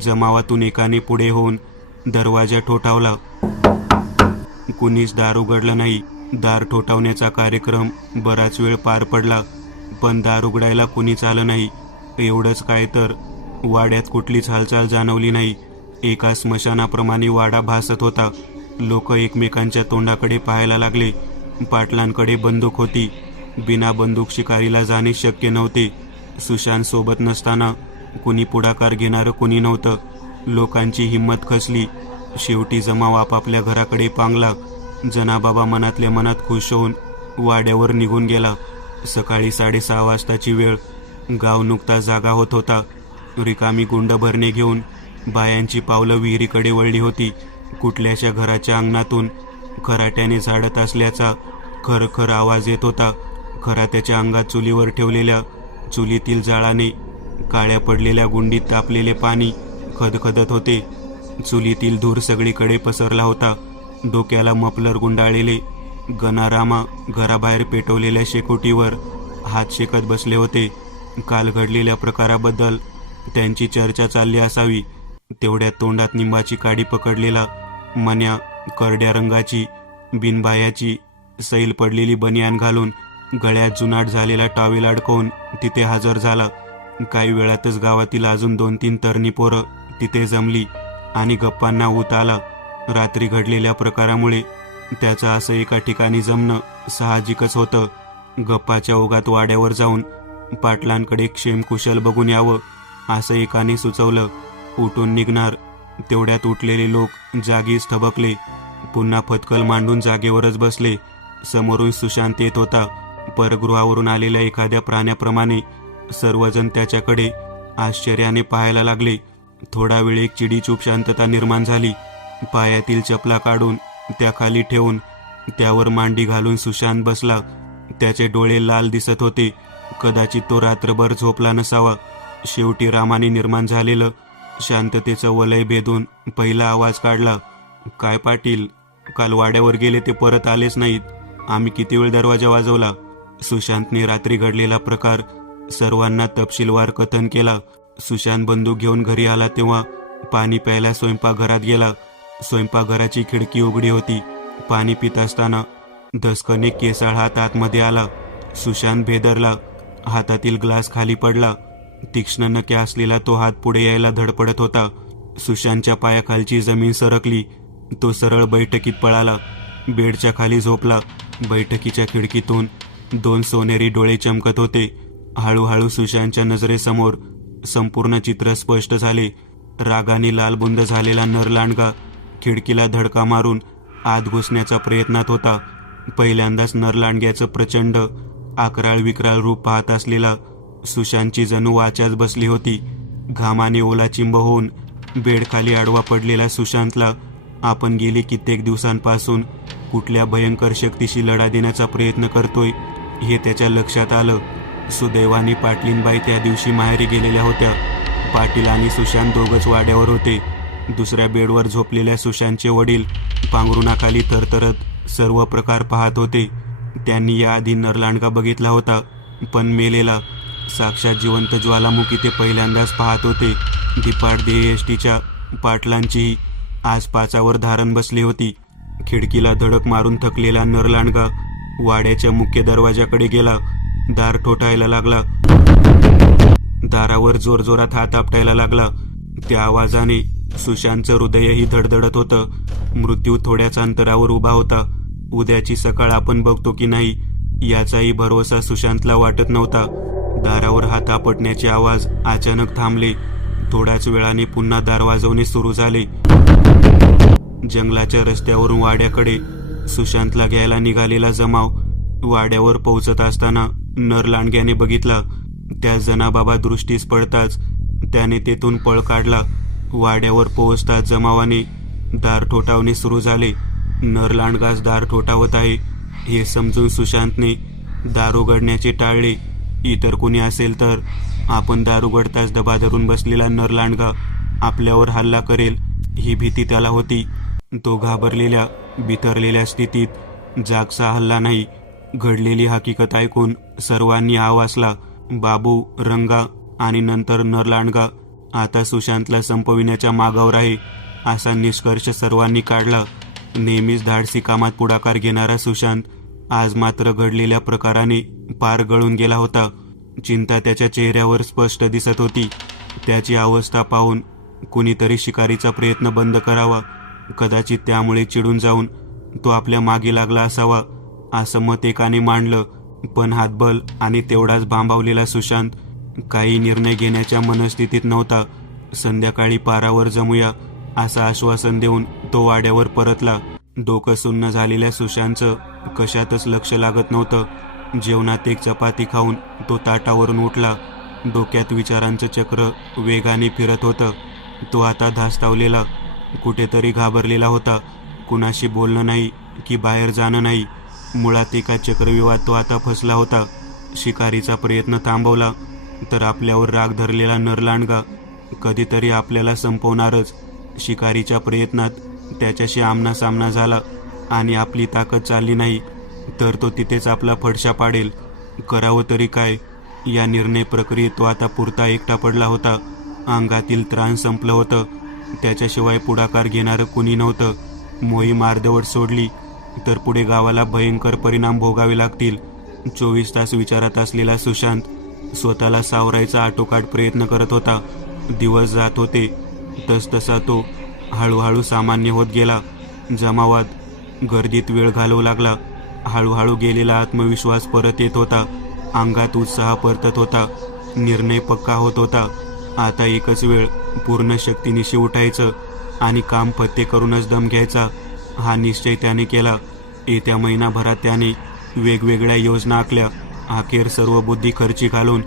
जमावातून एकाने पुढे होऊन दरवाजा ठोठावला. कुणीच दार उघडलं नाही. दार ठोठावण्याचा कार्यक्रम बराच वेळ पार पडला, पण दार उघडायला कुणीच आलं नाही. एवढंच काय तर वाड्यात कुठलीच हालचाल जाणवली नाही. एका स्मशानाप्रमाणे वाडा भासत होता. लोक एकमेकांच्या तोंडाकडे पाहायला लागले. पाटलांकडे बंदूक होती. बिना बंदूक शिकारीला जाणे शक्य नव्हते. सुशांत सोबत नसताना कुणी पुढाकार घेणारं कुणी नव्हतं. लोकांची हिंमत खचली. शेवटी जमाव आपापल्या घराकडे पांगला. जनाबाबा मनातल्या मनात खुश होऊन वाड्यावर निघून गेला. सकाळी 6:30 वाजताची वेळ. गाव नुकता जागा होत होता. रिकामी गुंड भरणे घेऊन बायांची पावलं विहिरीकडे वळली होती. कुठल्याशा घराच्या अंगणातून खराट्याने झाडत असल्याचा खरखर आवाज येत होता. खरात्याच्या अंगात चुलीवर ठेवलेल्या चुलीतील जाळाने काळ्या पडलेल्या गुंडीत तापलेले पाणी खदखदत होते. चुलीतील धूर सगळीकडे पसरला होता. डोक्याला मफलर गुंडाळलेले गणारामा घराबाहेर पेटवलेल्या शेकोटीवर हात शेकत बसले होते. काल घडलेल्या प्रकाराबद्दल त्यांची चर्चा चालली असावी तेवढ्यात तोंडात निंबाची काडी पकडलेला मन्या करड्या रंगाची बिनबायाची सैल पडलेली बनियान घालून गळ्यात जुनाट झालेला टॉवेल अडकवून तिथे हजर झाला. काही वेळातच गावातील अजून 2-3 तरणी पोरं तिथे जमली आणि गप्पांना ऊत आला. रात्री घडलेल्या प्रकारामुळे त्याचं असं एका ठिकाणी जमणं साहजिकच होतं. गप्पाच्या ओघात वाड्यावर जाऊन पाटलांकडे क्षेमकुशल बघून यावं असं एकाने सुचवलं. उठून निघणार तेवढ्यात उठलेले लोक जागीच थबकले. पुन्हा फतकल मांडून जागेवरच बसले. समोरून सुशांत येत होता. परगृहावरून आलेल्या एखाद्या प्राण्याप्रमाणे सर्वजण त्याच्याकडे आश्चर्याने पाहायला लागले. थोडा वेळ एक चिडीचूप शांतता निर्माण झाली. पायातील चपला काढून त्या खाली ठेवून त्यावर मांडी घालून सुशांत बसला. त्याचे डोळे लाल दिसत होते. कदाचित तो रात्रभर झोपला नसावा. शेवटी रामाने निर्माण झालेलं शांततेचं वलय भेदून पहिला आवाज काढला. काय पाटील, काल वाड्यावर गेले ते परत आलेच नाहीत. आम्ही किती वेळ दरवाजा वाजवला. सुशांतने रात्री घडलेला प्रकार सर्वांना तपशीलवार कथन केला. सुशांत बंदूक घेऊन घरी आला तेव्हा पाणी प्यायला स्वयंपाकघरात गेला. स्वयंपाकघराची खिडकी उघडी होती. पाणी पित असताना धसकने केसाळ हात आतमध्ये आला. सुशांत भेदरला. हातातील ग्लास खाली पडला. तीक्ष्ण नखे असलेला तो हात पुढे यायला धडपडत होता. सुशांतच्या पायाखालची जमीन सरकली. तो सरळ बैठकीत पळाला. बेडच्या खाली झोपला. बैठकीच्या खिडकीतून 2 सोनेरी डोळे चमकत होते. हळूहळू सुशांतच्या नजरेसमोर संपूर्ण चित्र स्पष्ट झाले. रागाने लालबुंद झालेला नरलांडगा खिडकीला धडका मारून आत घुसण्याच्या प्रयत्नात होता. पहिल्यांदाच नरलांडग्याचं प्रचंड आकराळ विक्राळ रूप पाहत असलेला सुशांतची जणू वाचाच बसली होती. घामाने ओलाचिंब होऊन बेडखाली आडवा पडलेला सुशांतला आपण गेली कित्येक दिवसांपासून कुठल्या भयंकर शक्तीशी लढा देण्याचा प्रयत्न करतोय हे त्याच्या लक्षात आलं. सुदैवाने पाटलीनबाई त्या दिवशी माहेरी गेलेल्या होत्या. पाटील आणि सुशांत दोघंच वाड्यावर होते. दुसऱ्या बेडवर झोपलेल्या सुशांतचे वडील पांघरुणाखाली थरथरत सर्व प्रकार पाहत होते. त्यांनी याआधी नरलांडगा बघितला होता, पण मेलेला. साक्षात जिवंत ज्वालामुखी ते पहिल्यांदाच पाहत होते. धिपाड देह पाटलांचीही आज पाचावर धारण बसली होती. खिडकीला धडक मारून थकलेला नरलांडगा वाड्याच्या मुख्य दरवाजाकडे गेला. दार ठोठायला लागला. दारावर जोरजोरात हात आपटायला लागला. त्या आवाजाने सुशांतचं हृदयही धडधडत होतं. मृत्यू थोड्याच अंतरावर उभा होता. उद्याची सकाळ आपण बघतो की नाही याचाही भरोसा सुशांतला वाटत नव्हता. दारावर हात आपटण्याचे आवाज अचानक थांबले. थोड्याच वेळाने पुन्हा दार वाजवणे सुरू झाले. जंगलाच्या रस्त्यावरून वाड्याकडे सुशांतला घ्यायला निघालेला जमाव वाड्यावर पोहोचत असताना नरलांडग्याने बघितला. त्या जनाबाबा दृष्टीस पडताच त्याने तेथून पळ काढला. वाड्यावर पोहोचताच जमावाने दार ठोठावणे सुरू झाले. नरलांडगास दार ठोठावत आहे हे समजून सुशांतने दार उघडण्याचे टाळले. इतर कोणी असेल तर आपण दार उघडताच दबा धरून बसलेला नरलांडगा आपल्यावर हल्ला करेल ही भीती त्याला होती. तो घाबरलेल्या बिथरलेल्या स्थितीत जागचा हल्ला नाही. घडलेली हकीकत ऐकून सर्वांनी आवासला. बाबू, रंगा आणि नंतर नरलांडगा आता सुशांतला संपविण्याच्या मागावर आहे असा निष्कर्ष सर्वांनी काढला. नेहमीच धाडसी कामात पुढाकार घेणारा सुशांत आज मात्र घडलेल्या प्रकाराने पार गळून गेला होता. चिंता त्याच्या चेहऱ्यावर स्पष्ट दिसत होती. त्याची अवस्था पाहून कुणीतरी शिकारीचा प्रयत्न बंद करावा. कदाचित त्यामुळे चिडून जाऊन तो आपल्या मागे लागला असावा असं मत एकाने मांडलं. पण हातबल आणि तेवढाच भांबावलेला सुशांत काही निर्णय घेण्याच्या मनस्थितीत नव्हता. संध्याकाळी पारावर जमूया असं आश्वासन देऊन तो वाड्यावर परतला. डोकं सुन्न झालेल्या सुशांतचं कशातच लक्ष लागत नव्हतं. जेवणात एक चपाती खाऊन तो ताटावरून उठला. डोक्यात विचारांचं चक्र वेगाने फिरत होतं. तो आता धास्तावलेला, कुठेतरी घाबरलेला होता. कुणाशी बोलणं नाही की बाहेर जाणं नाही. मुळात एका चक्रव्यूहात तो आता फसला होता. शिकारीचा प्रयत्न थांबवला तर आपल्यावर राग धरलेला नरलांडगा कधीतरी आपल्याला संपवणारच. शिकारीच्या प्रयत्नात त्याच्याशी आमनासामना झाला आणि आपली ताकद चालली नाही तर तो तिथेच आपला फडशा पाडेल. करावं तरी काय? या निर्णय प्रक्रियेत तो आता पुरता एकटा पडला होता. अंगातील त्राण संपलं होतं. त्याच्याशिवाय पुढाकार घेणारं कुणी नव्हतं. मोहीम अर्धवट सोडली तर पुढे गावाला भयंकर परिणाम भोगावे लागतील. 24 तास विचारात असलेला सुशांत स्वतःला सावरायचा आटोकाट प्रयत्न करत होता. दिवस जात होते तसतसा तो हळूहळू सामान्य होत गेला. जमावात गर्दीत वेळ घालवू लागला. हळूहळू गेलेला आत्मविश्वास परत येत होता. अंगात उत्साह परतत होता. निर्णय पक्का होत होता. आता एकच वेळ पूर्ण शक्तीनिशी उठायचं आणि काम पत्ते करूनच दम घ्यायचा हा निश्चय त्याने केला. येत्या महिनाभरात त्याने वेगवेगळ्या योजना आखल्या. अखेर सर्व बुद्धी खर्ची घालून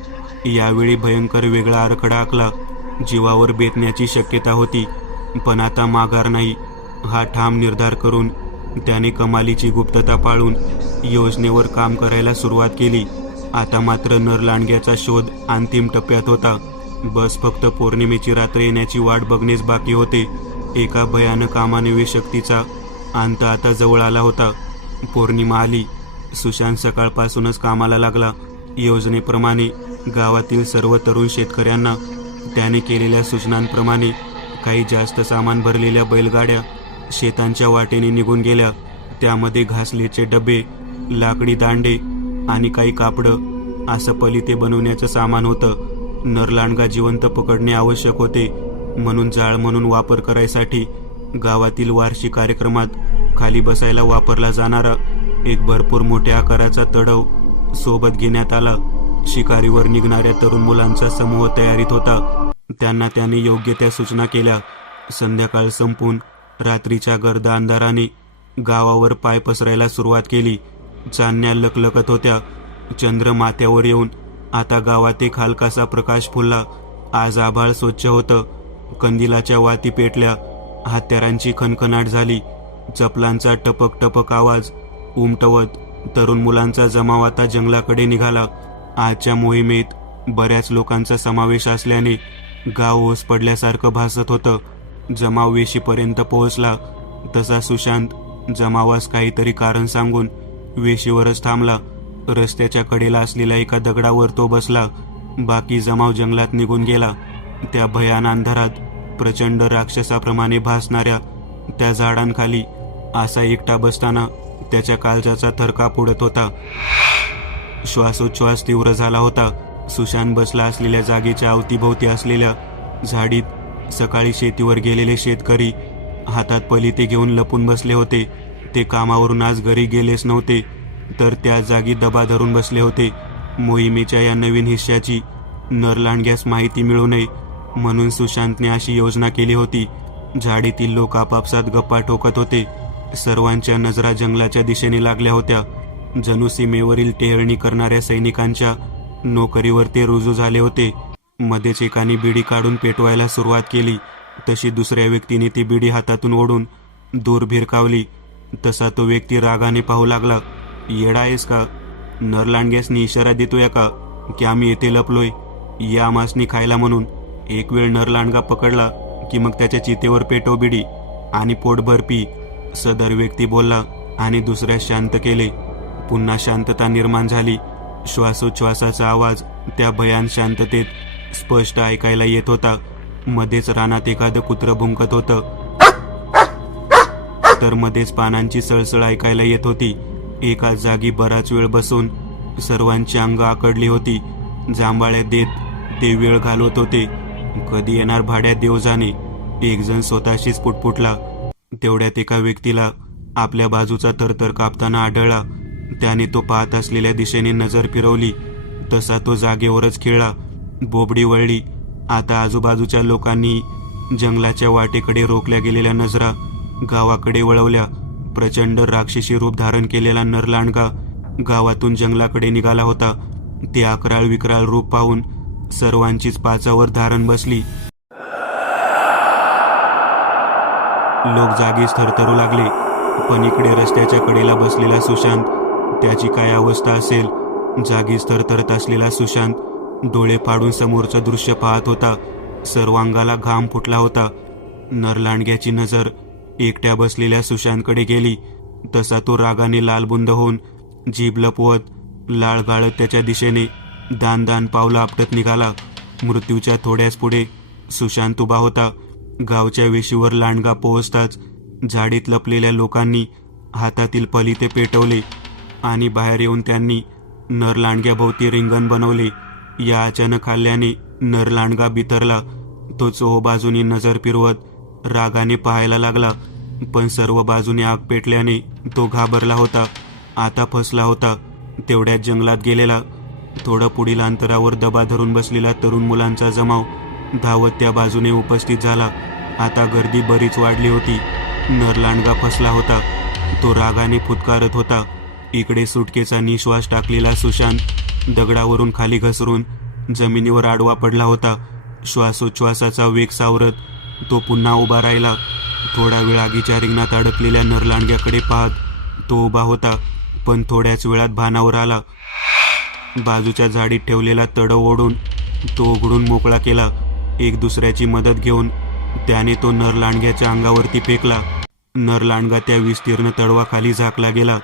यावेळी भयंकर वेगळा आराखडा आखला. जीवावर बेतण्याची शक्यता होती पण आता माघार नाही हा ठाम निर्धार करून त्याने कमालीची गुप्तता पाळून योजनेवर काम करायला सुरुवात केली. आता मात्र नरलांडग्याचा शोध अंतिम टप्प्यात होता. बस फक्त पौर्णिमेची रात्र येण्याची वाट बघणेच बाकी होते. एका भयानक अमानवी शक्तीचा अंत आता जवळ आला होता. पौर्णिमा आली. सुशांत सकाळपासूनच कामाला लागला. योजनेप्रमाणे गावातील सर्व तरुण शेतकऱ्यांना त्याने केलेल्या सूचनांप्रमाणे काही जास्त सामान भरलेल्या बैलगाड्या शेतांच्या वाटेने निघून गेल्या. त्यामध्ये घासलेचे डबे, लाकडी दांडे आणि काही कापडं असं पलिते बनवण्याचं सामान होतं. नरलांडगा जिवंत पकडणे आवश्यक होते म्हणून जाळ म्हणून वापर करायसाठी गावातील वार्षिक कार्यक्रमात खाली बसायला वापरला जाणारा एक भरपूर मोठ्या आकाराचा तडव सोबत घेण्यात आला. शिकारीवर निघणाऱ्या तरुण मुलांचा समूह तयारीत होता. त्यांना त्याने योग्य त्या सूचना केल्या. संध्याकाळ संपून रात्रीच्या गर्द अंधाराने गावावर पाय पसरायला सुरुवात केली. चांदण्या लकलकत होत्या. चंद्र माथ्यावर येऊन आता गावात एक हलकासा प्रकाश फुलला. आज आभाळ स्वच्छ होतं. कंदिलाच्या वाती पेटल्या. हत्यारांची खणखणाट झाली. चपलांचा टपक टपक आवाज उमटवत तरुण मुलांचा जमाव आता जंगलाकडे निघाला. आजच्या मोहिमेत बऱ्याच लोकांचा समावेश असल्याने गाव ओस पडल्यासारखं भासत होतं. जमाव वेशीपर्यंत पोहोचला तसा सुशांत जमावास काहीतरी कारण सांगून वेशीवरच थांबला. रस्त्याच्या कडेला असलेल्या एका दगडावर तो बसला. बाकी जमाव जंगलात निघून गेला. त्या भयान अंधारात प्रचंड राक्षसाप्रमाणे भासणाऱ्या त्या झाडांखाली असा एकटा बसताना त्याच्या काळजाचा थरकाप उडत होता. श्वासोच्छ्वास तीव्र झाला होता. सुशांत बसला असलेल्या जागेच्या अवतीभोवती असलेल्या झाडीत सकाळी शेतीवर गेलेले शेतकरी हातात पलिते घेऊन लपून बसले होते. ते कामावरून आज घरी गेलेच नव्हते तर त्या जागी दबा धरून बसले होते. मोहिमेच्या या नवीन हिश्श्याची नरलांडग्यास माहिती मिळू नये म्हणून सुशांतने अशी योजना केली होती. झाडीतील लोक आपापसात गप्पा ठोकत होते. सर्वांच्या नजरा जंगलाच्या दिशेने लागल्या होत्या. जणू सीमेवरील टेहळणी करणाऱ्या सैनिकांच्या नोकरीवर ते रुजू झाले होते. मध्येच एकाने बिडी काढून पेटवायला सुरुवात केली. तशी दुसऱ्या व्यक्तीने ती बिडी हातातून ओढून दूर भिरकावली. तसा तो व्यक्ती रागाने पाहू लागला. येडा आहेस का? नरलांडग्यासनी इशारा देतोय का की आम्ही येथे लपलोय या मासनी खायला म्हणून? एक वेळ नरलांडगा पकडला की मग त्याच्या चितेवर पेटव बिडी आणि पोटभर पी. सदर व्यक्ती बोलला आणि दुसऱ्यास शांत केले. पुन्हा शांतता निर्माण झाली. श्वासोच्छ्वासाचा आवाज त्या भयान शांततेत स्पष्ट ऐकायला येत होता. मध्येच रानात एखादं कुत्रं भुंकत होतं तर मध्येच पानांची सळसळ ऐकायला येत होती. एकाच जागी बराच वेळ बसून सर्वांची अंग आकडली होती. जांभाळ्या देत ते वेळ घालवत होते. कधी येणार भाड्यात देव जाणे. एक जण स्वतःशीच पुटपुटला. तेवढ्यात एका व्यक्तीला आपल्या बाजूचा थरथर कापताना आढळला. त्याने तो पाहत असलेल्या दिशेने नजर फिरवली तसा तो जागेवरच खिळला. बोबडी वळली. आता आजूबाजूच्या लोकांनी जंगलाच्या वाटेकडे रोखल्या गेलेल्या नजरा गावाकडे वळवल्या. प्रचंड राक्षसी रूप धारण केलेला नरलांडगा गावातून जंगलाकडे निघाला होता. ते अकराळ विक्राळ रूप पाहून सर्वांचीच पाचावर धारण बसली. लोक जागीच थरथरू लागले. पण इकडे रस्त्याच्या कडेला बसलेला सुशांत, त्याची काय अवस्था असेल. जागीच थरथरत असलेला सुशांत डोळे फाडून समोरचं दृश्य पाहत होता. सर्वांगाला घाम फुटला होता. नरलांडग्याची नजर एकट्या बसलेल्या सुशांतकडे गेली तसा तो रागाने लालबुंद होऊन जीभ लपवत लाळ गाळत त्याच्या दिशेने दान दान पावलं आपटत निघाला. मृत्यूच्या थोड्याच पुढे सुशांत उभा होता. गावच्या वेशीवर लांडगा पोहोचताच झाडीत लपलेल्या लोकांनी हातातील फलिते पेटवले आणि बाहेर येऊन त्यांनी नरलांडग्याभोवती रिंगण बनवले. या अचानक हल्ल्याने नरलांडगा बिथरला. तो चोहोबाजूनी नजर फिरवत रागाने पाहायला लागला. पण सर्व बाजूने आग पेटल्याने तो घाबरला होता. आता फसला होता. तेवढ्यात जंगलात गेलेला थोडं पुढील अंतरावर दबा धरून बसलेला तरुण मुलांचा जमाव धावत त्या बाजूने उपस्थित झाला. आता गर्दी बरीच वाढली होती. नरलांडगा फसला होता. तो रागाने फुटकारत होता. इकडे सुटकेचा निश्वास टाकलेला सुशांत दगडावरून खाली घसरून जमिनीवर आडवा पडला होता. श्वासोच्छ्वासाचा वेग सावरत तो पुन्हा उभा राहिला. थोडा वेळ आगीच्या रिंगणात अडकलेल्या नरलांडग्याकडे पाहत तो उभा होता. पण थोड्याच वेळात भानावर आला. बाजूच्या झाडीत ठेवलेला तडव ओढून तो उघडून मोकळा केला. एक दुसऱ्याची मदत घेऊन त्याने तो नरलांडग्याच्या अंगावरती फेकला. नरलांडगा त्या विस्तीर्ण तडवाखाली झाकला गेला.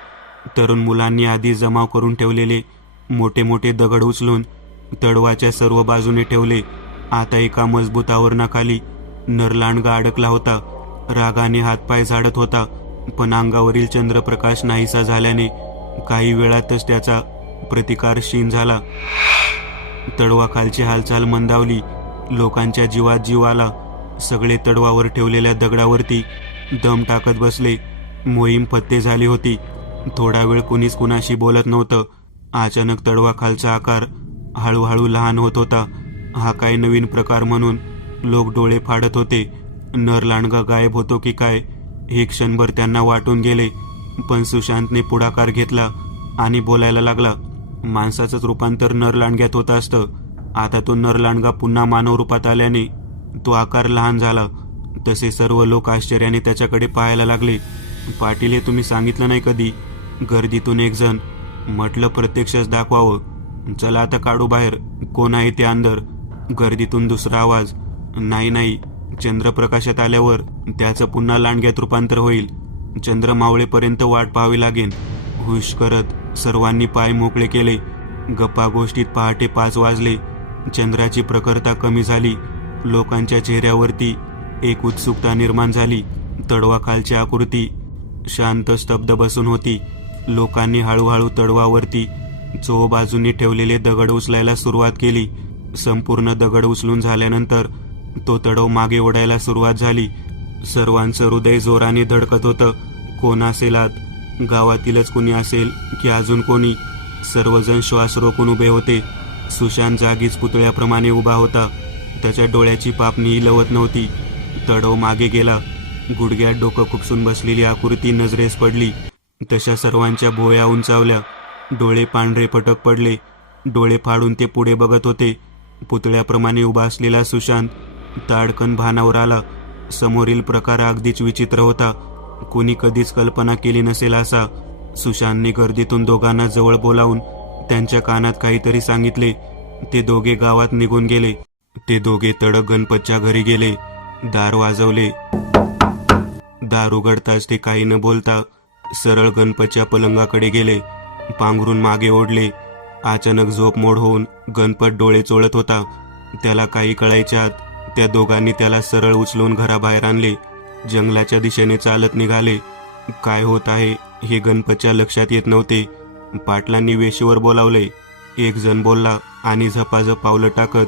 तरुण मुलांनी आधी जमाव करून ठेवलेले मोठे मोठे दगड उचलून तडवाच्या सर्व बाजूने ठेवले. आता एका मजबूत आवरणाखाली नरलांडगा अडकला होता. रागाने हातपाय झाडत होता. पण अंगावरील चंद्रप्रकाश नाहीसा झाल्याने काही वेळातच त्याचा प्रतिकार क्षीण झाला. तडवाखालची हालचाल मंदावली. लोकांच्या जीवात जीव आला. सगळे तडवावर ठेवलेल्या दगडावरती दम टाकत बसले. मोहीम फत्ते झाली होती. थोडा वेळ कुणीच कुणाशी बोलत नव्हतं. अचानक तडवाखालचा आकार हळूहळू लहान होत होता. हा काय नवीन प्रकार म्हणून लोक डोळे फाडत होते. नरलांडगा गायब होतो की काय हे क्षणभर त्यांना वाटून गेले. पण सुशांतने पुढाकार घेतला आणि बोलायला लागला. माणसाचंच रूपांतर नरलांडग्यात होत असतं. आता तो नरलांडगा पुन्हा मानव रूपात आल्याने तो आकार लहान झाला. तसे सर्व लोक आश्चर्याने त्याच्याकडे पाहायला लागले. पाटील, हे तुम्ही सांगितलं नाही कधी? गर्दीतून एक जण म्हटलं प्रत्यक्षच दाखवावं. चला आता काढू बाहेर. कोण आहे ते अंदर? गर्दीतून दुसरा आवाज. नाही, चंद्रप्रकाशात आल्यावर त्याचं पुन्हा लांडग्यात रूपांतर होईल. चंद्र मावळेपर्यंत वाट पाहावी लागेल. हुश करत सर्वांनी पाय मोकळे केले. गप्पा गोष्टीत पहाटे 5 वाजले. चंद्राची प्रखरता कमी झाली. लोकांच्या चेहऱ्यावरती एक उत्सुकता निर्माण झाली. तडवाखालची आकृती शांत स्तब्ध बसून होती. लोकांनी हळूहळू तडवावरती चोहोबाजूंनी ठेवलेले दगड उचलायला सुरुवात केली. संपूर्ण दगड उचलून झाल्यानंतर तो तडव मागे ओढायला सुरुवात झाली. सर्वांचं हृदय जोराने धडकत होतं. कोण असेल आत? गावातीलच कोणी असेल की अजून कोणी? सर्वजण श्वास रोखून उभे होते. सुशांत जागीच पुतळ्याप्रमाणे उभा होता. त्याच्या डोळ्याची पापणीही लवत नव्हती. तडव मागे गेला. गुडघ्यात डोकं खुपसून बसलेली आकृती नजरेस पडली. तशा सर्वांच्या भोया उंचावल्या. डोळे पांढरे फटक पडले. डोळे फाडून ते पुढे बघत होते. पुतळ्याप्रमाणे उभा असलेला सुशांत ताडकन भानावर आला. समोरील प्रकार अगदीच विचित्र होता. कोणी कधीच कल्पना केली नसेल असा. सुशांतने गर्दीतून दोघांना जवळ बोलावून त्यांच्या कानात काहीतरी सांगितले. ते दोघे गावात निघून गेले. ते दोघे तडक गणपतच्या घरी गेले. दार वाजवले. दार उघडताच ते काही न बोलता सरळ गणपतच्या पलंगाकडे गेले. पांघरून मागे ओढले. अचानक झोप मोड होऊन गणपत डोळे चोळत होता. त्याला काही कळायच्या आत त्या दोघांनी त्याला सरळ उचलून घराबाहेर आणले. जंगलाच्या दिशेने चालत निघाले. काय होत आहे हे गणपतच्या लक्षात येत नव्हते. पाटलांनी वेशीवर बोलावले. एक जण बोलला आणि झपाझप पावलं टाकत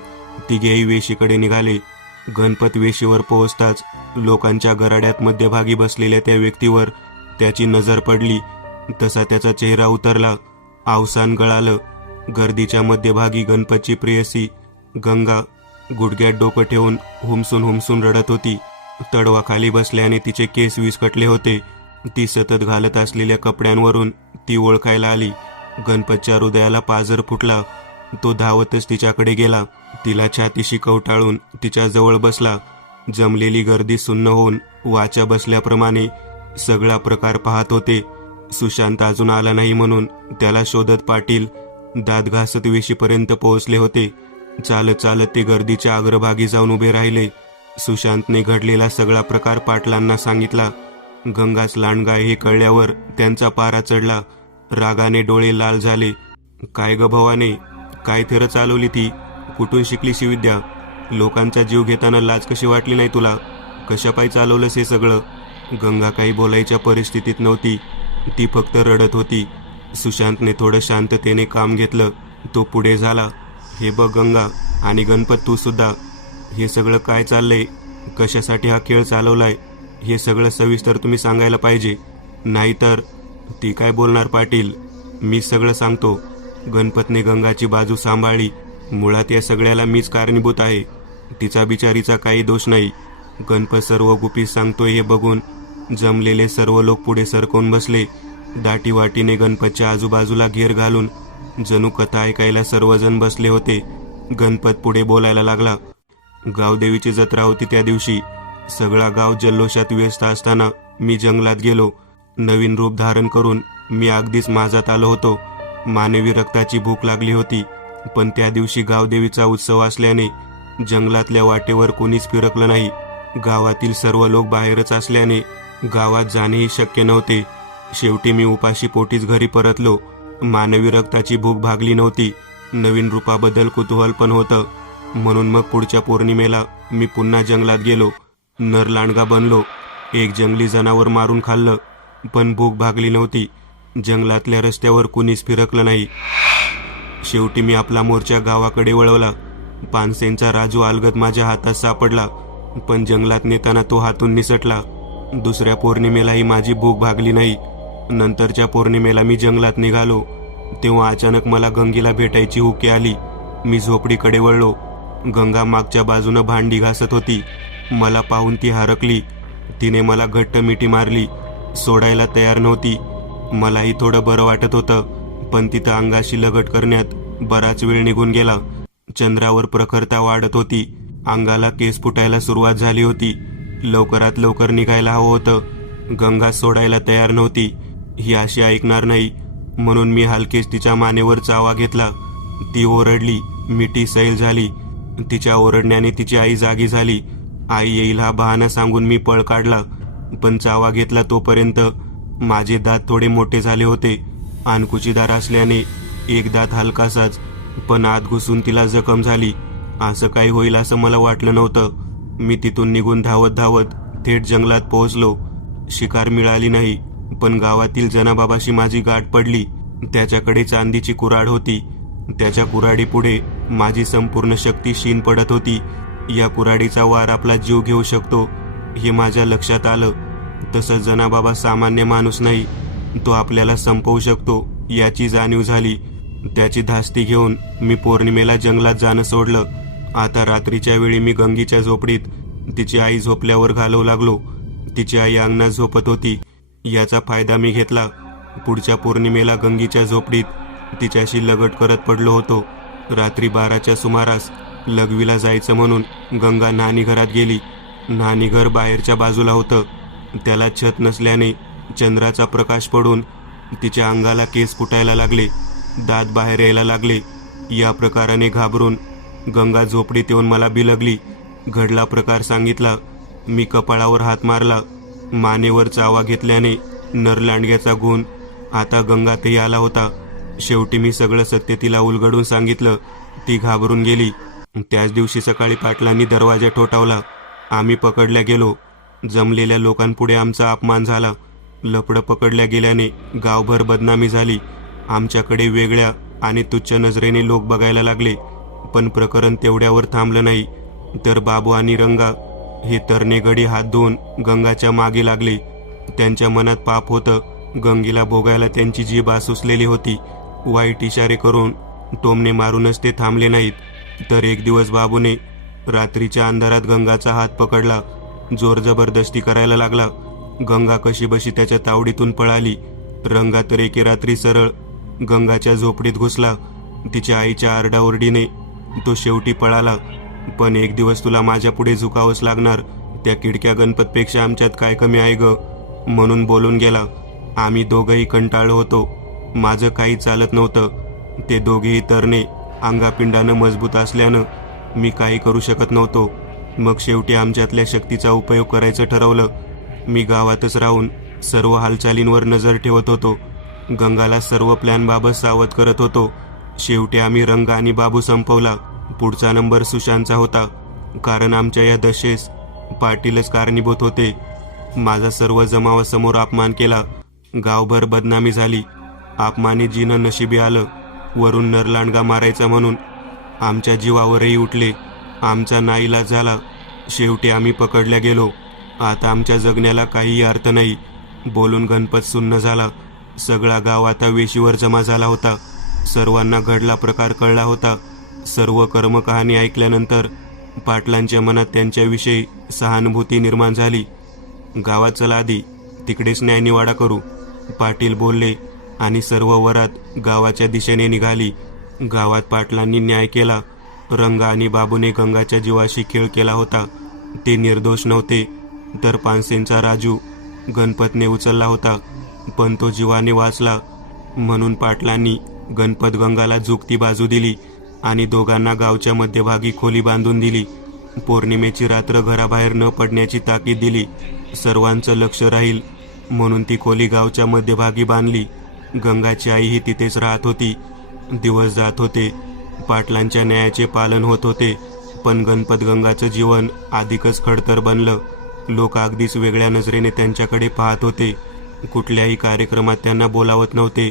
तिघेही वेशीकडे निघाले. गणपत वेशीवर पोहोचताच लोकांच्या गराड्यात मध्यभागी बसलेल्या त्या व्यक्तीवर त्याची नजर पडली. तसा त्याचा चेहरा उतरला. अवसान गळालं. गर्दीच्या मध्यभागी गणपतची प्रेयसी गंगा गुडघ्यात डोकं ठेवून हुमसून हुमसून रडत होती. तडवाखाली बसल्याने तिचे केस विस्कटले होते. ती सतत घालत असलेल्या कपड्यांवरून ती ओळखायला आली. गणपतच्या हृदयाला पाझर फुटला. तो धावतच तिच्याकडे गेला. तिला छातीशी कवटाळून तिच्या जवळ बसला. जमलेली गर्दी सुन्न होऊन वाचा बसल्याप्रमाणे सगळा प्रकार पाहत होते. सुशांत अजून आला नाही म्हणून त्याला शोधत पाटील दात घासत वेशीपर्यंत पोहोचले होते. चालत चालत ते गर्दीच्या अग्रभागी जाऊन उभे राहिले. सुशांतने घडलेला सगळा प्रकार पाटलांना सांगितला. गंगाच लांडगा हे कळल्यावर त्यांचा पारा चढला. रागाने डोळे लाल झाले. काय ग भवाने, काय थेर चालवली ती? कुठून शिकलीशी विद्या? लोकांचा जीव घेताना लाज कशी वाटली नाही तुला? कशापायी चालवलंस हे सगळं? गंगा काही बोलायच्या परिस्थितीत नव्हती. ती फक्त रडत होती. सुशांतने थोडं शांततेने काम घेतलं. तो पुढे झाला. हे बघ गंगा आणि गणपत, तू सुद्धा, हे सगळं काय चाललंय? कशासाठी हा खेळ चालवलाय हे सगळं सविस्तर तुम्ही सांगायला पाहिजे. नाहीतर. ती काय बोलणार पाटील? मी सगळं सांगतो. गणपतने गंगाची बाजू सांभाळली. मुळात या सगळ्याला मीच कारणीभूत आहे. तिचा बिचारीचा काही दोष नाही. गणपत सर्व गुपित सांगतोय हे बघून जमलेले सर्व लोक पुढे सरकवून बसले. दाटीवाटीने गणपतच्या आजूबाजूला घेर घालून जणू कथा ऐकायला सर्वजण बसले होते. गणपत पुढे बोलायला लागला. गावदेवीची जत्रा होती त्या दिवशी. सगळा गाव जल्लोषात व्यस्त असताना मी जंगलात गेलो. नवीन रूप धारण करून मी अगदीच माझ्यात आलो होतो. मानवी रक्ताची भूक लागली होती. पण त्या दिवशी गावदेवीचा उत्सव असल्याने जंगलातल्या वाटेवर कोणीच फिरकलं नाही. गावातील सर्व लोक बाहेरच असल्याने गावात जाणेही शक्य नव्हते. शेवटी मी उपाशी पोटीच घरी परतलो. मानवी रक्ताची भूक भागली नव्हती. नवीन रूपाबद्दल कुतूहल पण होतं. म्हणून मग पुढच्या पौर्णिमेला मी पुन्हा जंगलात गेलो. नर लांडगा बनलो. एक जंगली जनावर मारून खाल्लं. पण भूक भागली नव्हती. जंगलातल्या रस्त्यावर कुणीच फिरकलं नाही. शेवटी मी आपला मोर्चा गावाकडे वळवला. पानसेंचा राजू अलगद माझ्या हातात सापडला. पण जंगलात नेताना तो हातून निसटला. दुसऱ्या पौर्णिमेलाही माझी भूक भागली नाही. नंतरच्या पौर्णिमेला मी जंगलात निघालो. तेव्हा अचानक मला गंगेला भेटायची हुकी आली. मी झोपडीकडे वळलो. गंगा मागच्या बाजूनं भांडी घासत होती. मला पाहून ती हरकली. तिने मला घट्ट मिठी मारली. सोडायला तयार नव्हती. मलाही थोडं बरं वाटत होतं. पण तिथं अंगाशी लगट करण्यात बराच वेळ निघून गेला. चंद्रावर प्रखरता वाढत होती. अंगाला केस फुटायला सुरुवात झाली होती. लवकरात लवकर निघायला हवं होतं. गंगा सोडायला तयार नव्हती. ही अशी ऐकणार नाही म्हणून मी हलकेच तिच्या मानेवर चावा घेतला. ती ओरडली. मिठी सैल झाली. तिच्या ओरडण्याने तिची आई जागी झाली. आई येईल हा बहाणा सांगून मी पळ काढला. पण चावा घेतला तोपर्यंत माझे दात थोडे मोठे झाले होते. अनकुचीदार असल्याने एक दात हलकासाच, पण आत घुसून तिला जखम झाली. असं काही होईल असं मला वाटलं नव्हतं. मी तिथून निघून धावत धावत थेट जंगलात पोहोचलो. शिकार मिळाली नाही. पण गावातील जनाबाबाशी माझी गाठ पडली. त्याच्याकडे चांदीची कुऱ्हाड होती. त्याच्या कुऱ्हाडीपुढे माझी संपूर्ण शक्ती शीन पडत होती. या कुऱ्हाडीचा वार आपला जीव घेऊ शकतो हे माझ्या लक्षात आलं. तसं जनाबाबा सामान्य माणूस नाही. तो आपल्याला संपवू शकतो याची जाणीव झाली. त्याची धास्ती घेऊन मी पौर्णिमेला जंगलात जाणं सोडलं. आता रात्रीच्या वेळी मी गंगीच्या झोपडीत तिची आई झोपल्यावर घालवू लागलो. तिची आई अंगणात झोपत होती. याचा फायदा मी घेतला. पुढच्या पौर्णिमेला गंगीच्या झोपडीत तिच्याशी लगट करत पडलो होतो. रात्री 12च्या सुमारास लघवीला जायचं म्हणून गंगा न्हाणीघरात गेली. न्हाणीघर बाहेरच्या बाजूला होतं. त्याला छत नसल्याने चंद्राचा प्रकाश पडून तिच्या अंगाला केस फुटायला लागले. दात बाहेर यायला लागले. या प्रकाराने घाबरून गंगा झोपडीत येऊन मला बिलगली. घडला प्रकार सांगितला. मी कपाळावर हात मारला. मानेवर चावा घेतल्याने नरलांडग्याचा गुण आता गंगातही आला होता. शेवटी मी सगळं सत्य तिला उलगडून सांगितलं. ती घाबरून गेली. त्याच दिवशी सकाळी पाटलांनी दरवाजा ठोठावला. आम्ही पकडल्या गेलो. जमलेल्या लोकांपुढे आमचा अपमान झाला. लफडं पकडल्या गेल्याने गावभर बदनामी झाली. आमच्याकडे वेगळ्या आणि तुच्छ नजरेने लोक बघायला लागले. पण प्रकरण तेवढ्यावर थांबलं नाही. तर बाबू आणि रंगा हे तरणेगडी हात धुवून गंगाच्या मागे लागले. त्यांच्या मनात पाप होतं. गंगेला भोगायला त्यांची जीभ आसुसलेली होती. वाईट इशारे करून टोमणे मारूनच ते थांबले नाहीत. तर एक दिवस बाबूने रात्रीच्या अंधारात गंगाचा हात पकडला, जोर जबरदस्ती करायला लागला. गंगा कशी बशी त्याच्या तावडीतून पळाली. रंगा तर एके रात्री सरळ गंगाच्या झोपडीत घुसला. तिच्या आईच्या आरडाओरडीने तो शेवटी पळाला. पण एक दिवस तुला माझ्या पुढे झुकावंच लागणार. त्या किडक्या गणपतपेक्षा आमच्यात काय कमी आहे ग, म्हणून बोलून गेला. आम्ही दोघंही कंटाळलो होतो. माझं काही चालत नव्हतं. ते दोघेही तरणे अंगापिंडानं मजबूत असल्यानं मी काही करू शकत नव्हतो. मग शेवटी आमच्यातल्या शक्तीचा उपयोग करायचं ठरवलं. मी गावातच राहून सर्व हालचालींवर नजर ठेवत होतो. गंगाला सर्व प्लॅनबाबत सावध करत होतो. शेवटी आम्ही रंग आणि बाबू संपवला. पुढचा नंबर सुशांतचा होता, कारण आमच्या या दशेस पाटीलच कारणीभूत होते. माझा सर्व जमावासमोर अपमान केला. गावभर बदनामी झाली. अपमानी जीनं नशिबी आलं. वरून नरलांडगा मारायचा म्हणून आमच्या जीवावरही उठले. आमचा नाईलाज झाला. शेवटी आम्ही पकडल्या गेलो. आता आमच्या जगण्याला काहीही अर्थ नाही. बोलून गणपत सुन्न झाला. सगळा गाव आता वेशीवर जमा झाला होता. सर्वांना घडला प्रकार कळला होता. सर्व कर्मकहाणी ऐकल्यानंतर पाटलांच्या मनात त्यांच्याविषयी सहानुभूती निर्माण झाली. गावात चला आधी, तिकडेच न्यायनिवाडा करू, पाटील बोलले आणि सर्व वरात गावाच्या दिशेने निघाली. गावात पाटलांनी न्याय केला. रंगा आणि बाबूने गंगाच्या जीवाशी खेळ केला होता. ते निर्दोष नव्हते, तर पानसेंचा राजू गणपतने उचलला होता, पण तो जीवाने वाचला. म्हणून पाटलांनी गणपत गंगाला झुकती बाजू दिली आणि दोघांना गावच्या मध्यभागी खोली बांधून दिली. पौर्णिमेची रात्र घराबाहेर न पडण्याची ताकीद दिली. सर्वांचं लक्ष राहील म्हणून ती खोली गावच्या मध्यभागी बांधली. गंगाची आईही तिथेच राहत होती. दिवस जात होते. पाटलांच्या न्यायाचे पालन होत होते, पण गणपत गंगाचं जीवन अधिकच खडतर बनलं. लोक अगदीच वेगळ्या नजरेने त्यांच्याकडे पाहत होते. कुठल्याही कार्यक्रमात त्यांना बोलावत नव्हते.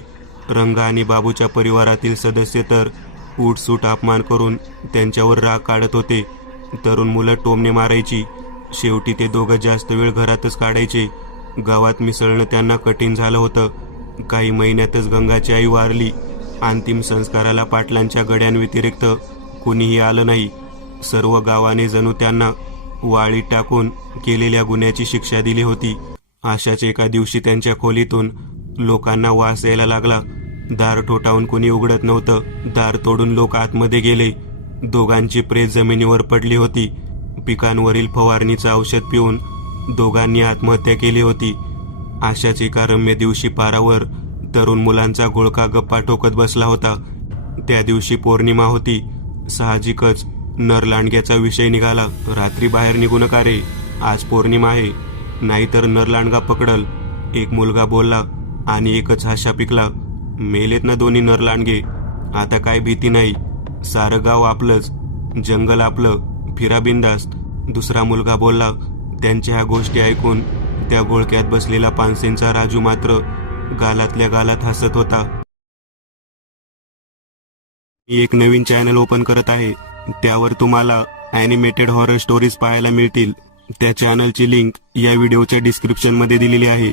रंगा आणि बाबूच्या परिवारातील सदस्य तर उठसूट अपमान करून त्यांच्यावर राग काढत होते. तरुण मुलं टोमणे मारायची. शेवटी ते दोघं जास्त वेळ घरातच काढायचे. गावात मिसळणं त्यांना कठीण झालं होतं. काही महिन्यातच गंगाची आई वारली. अंतिम संस्काराला पाटलांच्या गड्यांव्यतिरिक्त कुणीही आलं नाही. सर्व गावाने जणू त्यांना वाळीत टाकून केलेल्या गुन्ह्याची शिक्षा दिली होती. अशाच एका दिवशी त्यांच्या खोलीतून लोकांना वास यायला लागला. दार ठोठावून कुणी उघडत नव्हतं. दार तोडून लोक आतमध्ये गेले. दोघांची प्रेत जमिनीवर पडली होती. पिकांवरील फवारणीचं औषध पिऊन दोघांनी आत्महत्या केली होती. अशाच एका रम्य दिवशी पारावर तरुण मुलांचा घोळका गप्पा ठोकत बसला होता. त्या दिवशी पौर्णिमा होती. साहजिकच नरलांडग्याचा विषय निघाला. रात्री बाहेर निघू नका रे, आज पौर्णिमा आहे, नाहीतर नरलांडगा पकडल, एक मुलगा बोलला आणि एकच हाशा पिकला. मेलेत ना दोन्ही नरलांडगे, आता काय भीती नाही, सारं गाव आपलंच, जंगल आपलं, फिरा बिंदास्त, दुसरा मुलगा बोलला. त्यांच्या ह्या गोष्टी ऐकून त्या घोळक्यात बसलेला पानसेंचा राजू मात्र गालातल्या गालात हसत होता. मी एक नवीन चॅनल ओपन करत आहे. त्यावर तुम्हाला ॲनिमेटेड हॉरर स्टोरीज पाहायला मिळतील. त्या चॅनलची लिंक या व्हिडिओच्या डिस्क्रिप्शनमध्ये दिलेली आहे.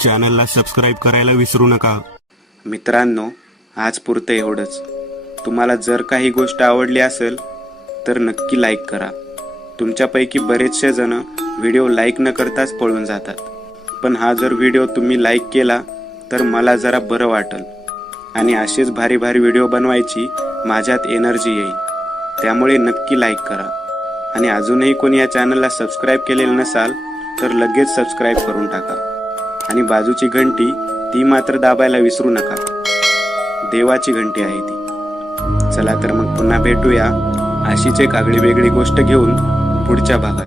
चॅनलला सबस्क्राईब करायला विसरू नका. मित्रांनो, आज पुरतं एवढंच. तुम्हाला जर काही गोष्ट आवडली असेल तर नक्की लाईक करा. तुमच्यापैकी बरेचसे जण व्हिडिओ लाईक न करताच पळून जातात, पण हा जर व्हिडिओ तुम्ही लाईक केला तर मला जरा बरं वाटेल आणि असेच भारी भारी व्हिडिओ बनवायची माझ्यात एनर्जी येईल. त्यामुळे नक्की लाईक करा. आणि अजूनही कोणी या चॅनलला सबस्क्राईब केलेलं नसाल तर लगेच सबस्क्राईब करून टाका. आणि बाजूची घंटी ती मात्र दाबायला विसरू नका. देवाची घंटी आहे ती. चला तर मग पुन्हा भेटूया अशीच एक आगळी वेगळी गोष्ट घेऊन पुढच्या भागात.